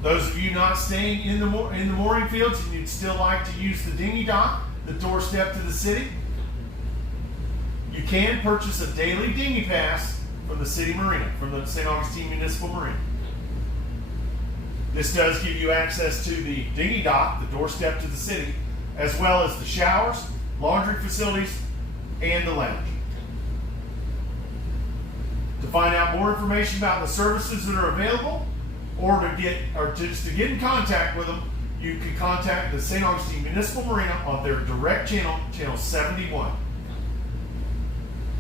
Those of you not staying in the mooring fields and you'd still like to use the dinghy dock, the doorstep to the city, you can purchase a daily dinghy pass from the city marina, from the St. Augustine Municipal Marina. This does give you access to the dinghy dock, the doorstep to the city, as well as the showers, laundry facilities, and the lounge. To find out more information about the services that are available, or just to get in contact with them, you can contact the St. Augustine Municipal Marina on their direct channel, channel 71.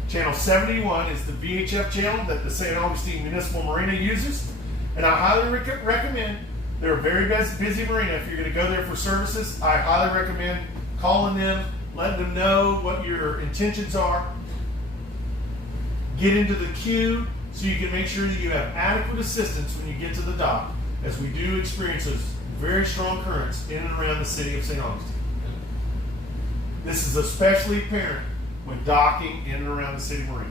Channel 71 is the VHF channel that the St. Augustine Municipal Marina uses, and I highly recommend. They're a very busy marina. If you're going to go there for services, I highly recommend calling them, letting them know what your intentions are. Get into the queue so you can make sure that you have adequate assistance when you get to the dock, as we do experience those very strong currents in and around the city of St. Augustine. This is especially apparent when docking in and around the city marina.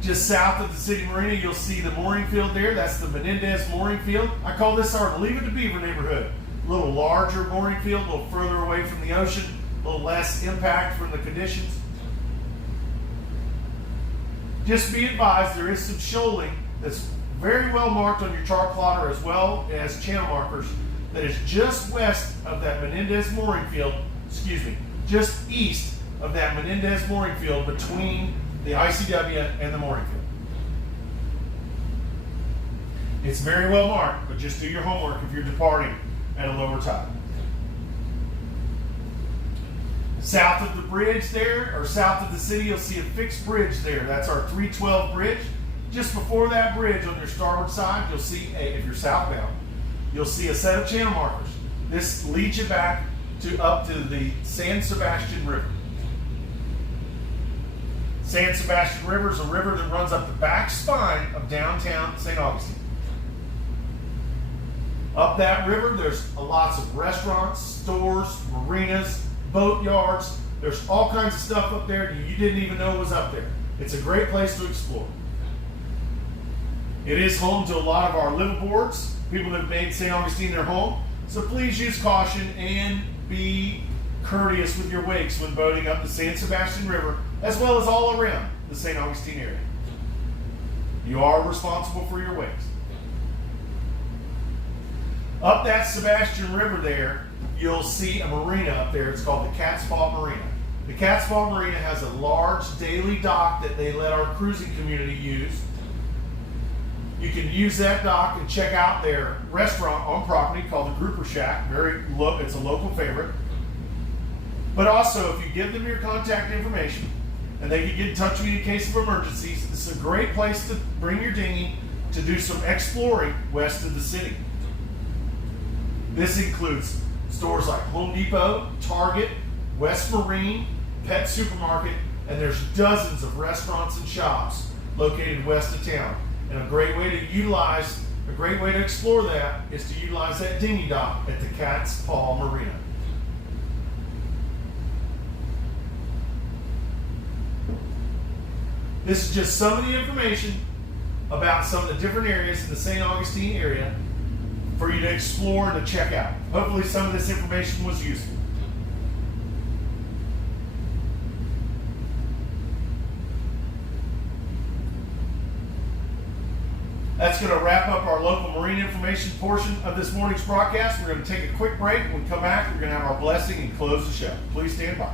Just south of the city marina, you'll see the mooring field there. That's the Menendez mooring field. I call this our Leave It to Beaver neighborhood. A little larger mooring field, a little further away from the ocean, a little less impact from the conditions. Just be advised, there is some shoaling that's very well marked on your chart plotter, as well as channel markers, that is just west of that Menendez mooring field, just east of that Menendez mooring field between the ICW and the mooring field. It's very well marked, but just do your homework if you're departing at a lower tide. South of the bridge there, or south of the city, you'll see a fixed bridge there. That's our 312 bridge. Just before that bridge on your starboard side, you'll see, if you're southbound, you'll see a set of channel markers. This leads you back up to the San Sebastian River. San Sebastian River is a river that runs up the back spine of downtown St. Augustine. Up that river, there's lots of restaurants, stores, marinas, boat yards. There's all kinds of stuff up there that you didn't even know was up there. It's a great place to explore. It is home to a lot of our liveaboards, people that have made St. Augustine their home. So please use caution and be courteous with your wakes when boating up the San Sebastian River, as well as all around the St. Augustine area. You are responsible for your wakes. Up that Sebastian River there, you'll see a marina up there. It's called the Cat's Paw Marina. The Cat's Paw Marina has a large daily dock that they let our cruising community use. You can use that dock and check out their restaurant on property called the Grouper Shack. It's a local favorite. But also, if you give them your contact information and they can get in touch with you in case of emergencies, this is a great place to bring your dinghy to do some exploring west of the city. This includes stores like Home Depot, Target, West Marine, Pet Supermarket, and there's dozens of restaurants and shops located west of town. And a great way to explore that is to utilize that dinghy dock at the Cat's Paw Marina. This is just some of the information about some of the different areas in the St. Augustine area for you to explore and to check out. Hopefully some of this information was useful. That's going to wrap up our local marine information portion of this morning's broadcast. We're going to take a quick break. When we come back, we're going to have our blessing and close the show. Please stand by.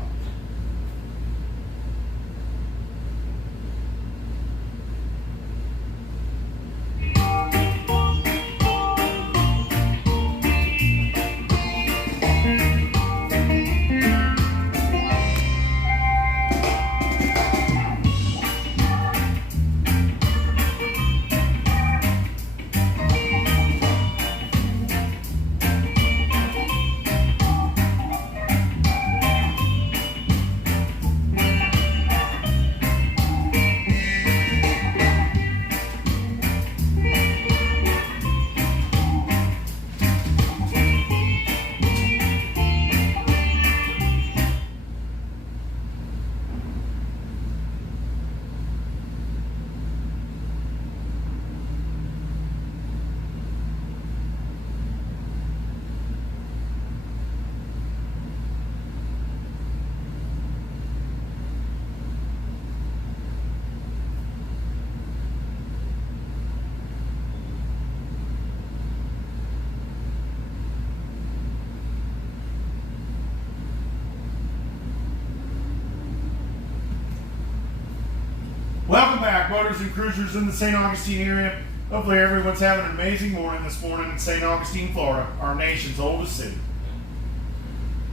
Welcome back, boaters and cruisers in the St. Augustine area. Hopefully everyone's having an amazing morning this morning in St. Augustine, Florida, our nation's oldest city.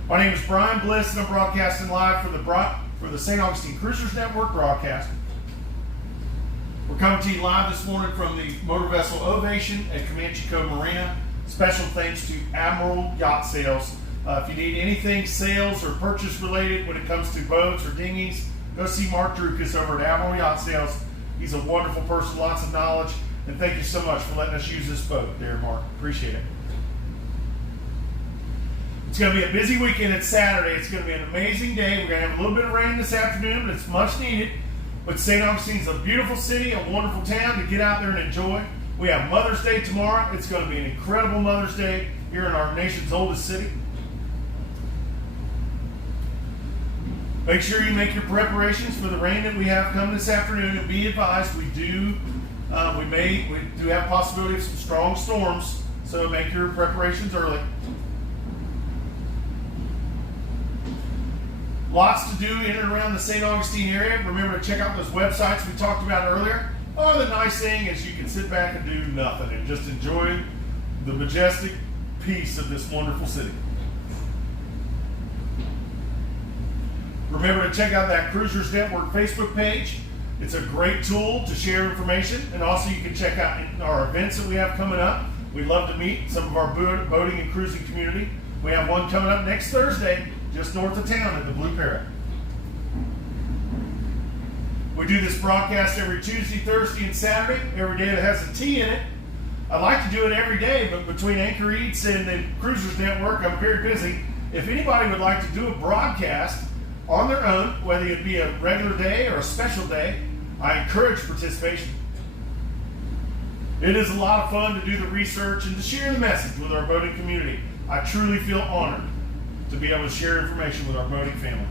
My name is Brian Bliss, and I'm broadcasting live for the St. Augustine Cruisers Network broadcast. We're coming to you live this morning from the motor vessel Ovation at Comanche Cove Marina. Special thanks to Admiral Yacht Sales. If you need anything sales or purchase related when it comes to boats or dinghies, go see Mark Drukas over at Admiral Yacht Sales. He's a wonderful person, lots of knowledge, and thank you so much for letting us use this boat there, Mark. Appreciate it. It's going to be a busy weekend. It's Saturday. It's going to be an amazing day. We're going to have a little bit of rain this afternoon, but it's much needed. But St. Augustine's a beautiful city, a wonderful town to get out there and enjoy. We have Mother's Day tomorrow. It's going to be an incredible Mother's Day here in our nation's oldest city. Make sure you make your preparations for the rain that we have coming this afternoon, and be advised we do have possibility of some strong storms, so make your preparations early. Lots to do in and around the St. Augustine area. Remember to check out those websites we talked about earlier. Oh, the nice thing is you can sit back and do nothing and just enjoy the majestic peace of this wonderful city. Remember to check out that Cruisers Network Facebook page. It's a great tool to share information, and also you can check out our events that we have coming up. We'd love to meet some of our boating and cruising community. We have one coming up next Thursday, just north of town at the Blue Parrot. We do this broadcast every Tuesday, Thursday, and Saturday, every day that has a T in it. I'd like to do it every day, but between Anchor Eats and the Cruisers Network, I'm very busy. If anybody would like to do a broadcast on their own, whether it be a regular day or a special day, I encourage participation. It is a lot of fun to do the research and to share the message with our boating community. I truly feel honored to be able to share information with our boating family.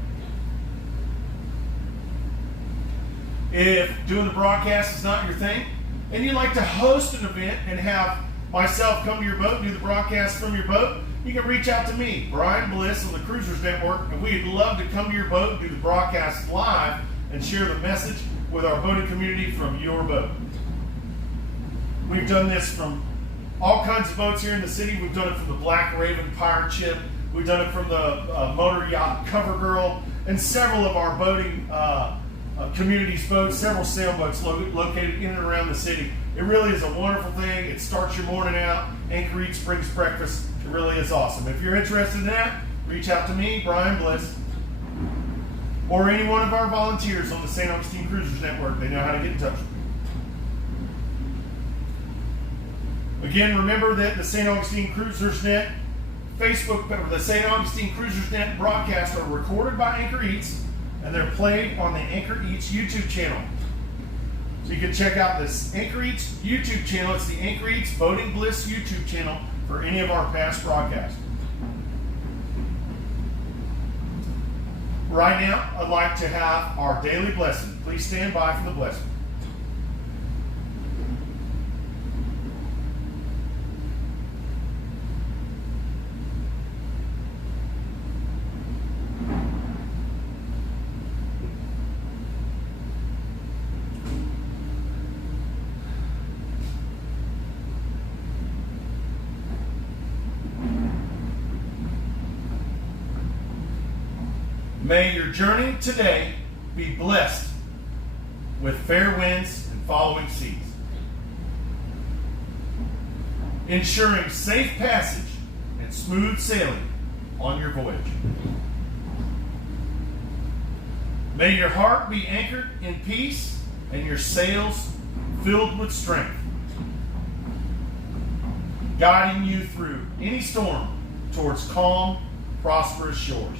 If doing the broadcast is not your thing, and you'd like to host an event and have myself come to your boat and do the broadcast from your boat, you can reach out to me, Brian Bliss, on the Cruisers Network, and we'd love to come to your boat and do the broadcast live and share the message with our boating community from your boat. We've done this from all kinds of boats here in the city. We've done it from the Black Raven pirate ship. We've done it from the motor yacht Cover Girl, and several of our boating community's boats, several sailboats located in and around the city. It really is a wonderful thing. It starts your morning out. Anchor Eats brings breakfast. It really is awesome. If you're interested in that, reach out to me, Brian Bliss, or any one of our volunteers on the St. Augustine Cruisers Network. They know how to get in touch with me. Again, remember that the St. Augustine Cruisers Net Facebook, or the St. Augustine Cruisers Net broadcasts are recorded by Anchor Eats, and they're played on the Anchor Eats YouTube channel. So you can check out this Anchor Eats YouTube channel. It's the Anchor Eats Boating Bliss YouTube channel for any of our past broadcasts. Right now, I'd like to have our daily blessing. Please stand by for the blessing. May your journey today be blessed with fair winds and following seas, ensuring safe passage and smooth sailing on your voyage. May your heart be anchored in peace and your sails filled with strength, guiding you through any storm towards calm, prosperous shores.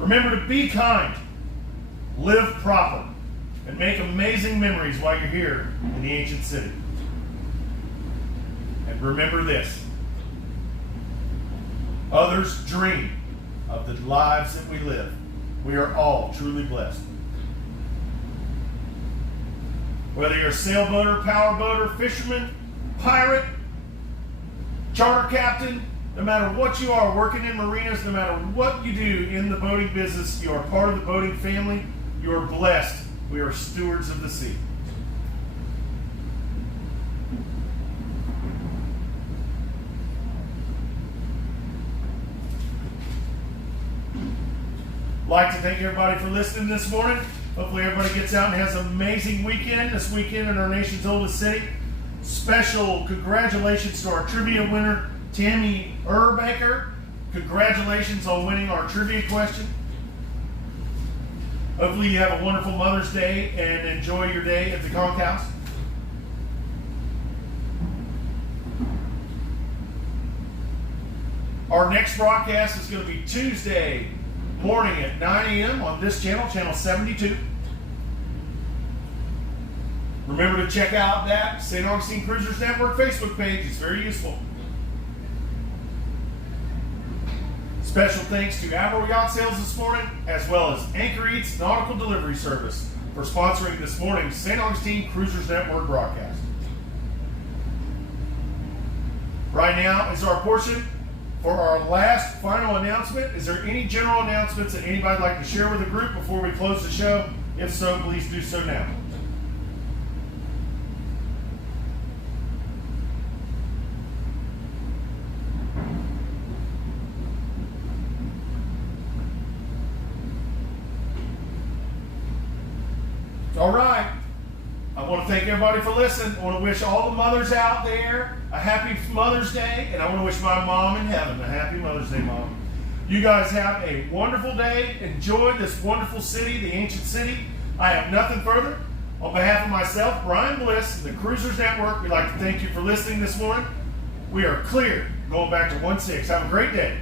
Remember to be kind, live proper, and make amazing memories while you're here in the ancient city. And remember this: others dream of the lives that we live. We are all truly blessed. Whether you're a sailboater, powerboater, fisherman, pirate, charter captain, No matter what you are, working in marinas, no matter what you do in the boating business, you are part of the boating family. You are blessed. We are stewards of the sea. Like to thank everybody for listening this morning. Hopefully everybody gets out and has an amazing weekend this weekend in our nation's oldest city. Special congratulations to our trivia winner, Tammy Urbaker. Congratulations on winning our trivia question. Hopefully you have a wonderful Mother's Day and enjoy your day at the Conch House. Our next broadcast is going to be Tuesday morning at 9 a.m. on this channel, channel 72. Remember to check out that St. Augustine Cruisers Network Facebook page. It's very useful. Special thanks to Admiral Yacht Sales this morning, as well as Anchor Eats Nautical Delivery Service for sponsoring this morning's St. Augustine Cruisers Network broadcast. Right now is our portion for our last final announcement. Is there any general announcements that anybody would like to share with the group before we close the show? If so, please do so now. All right. I want to thank everybody for listening. I want to wish all the mothers out there a happy Mother's Day, and I want to wish my mom in heaven a happy Mother's Day, Mom. You guys have a wonderful day. Enjoy this wonderful city, the ancient city. I have nothing further. On behalf of myself, Brian Bliss, and the Cruisers Network, we'd like to thank you for listening this morning. We are clear going back to 1-6. Have a great day.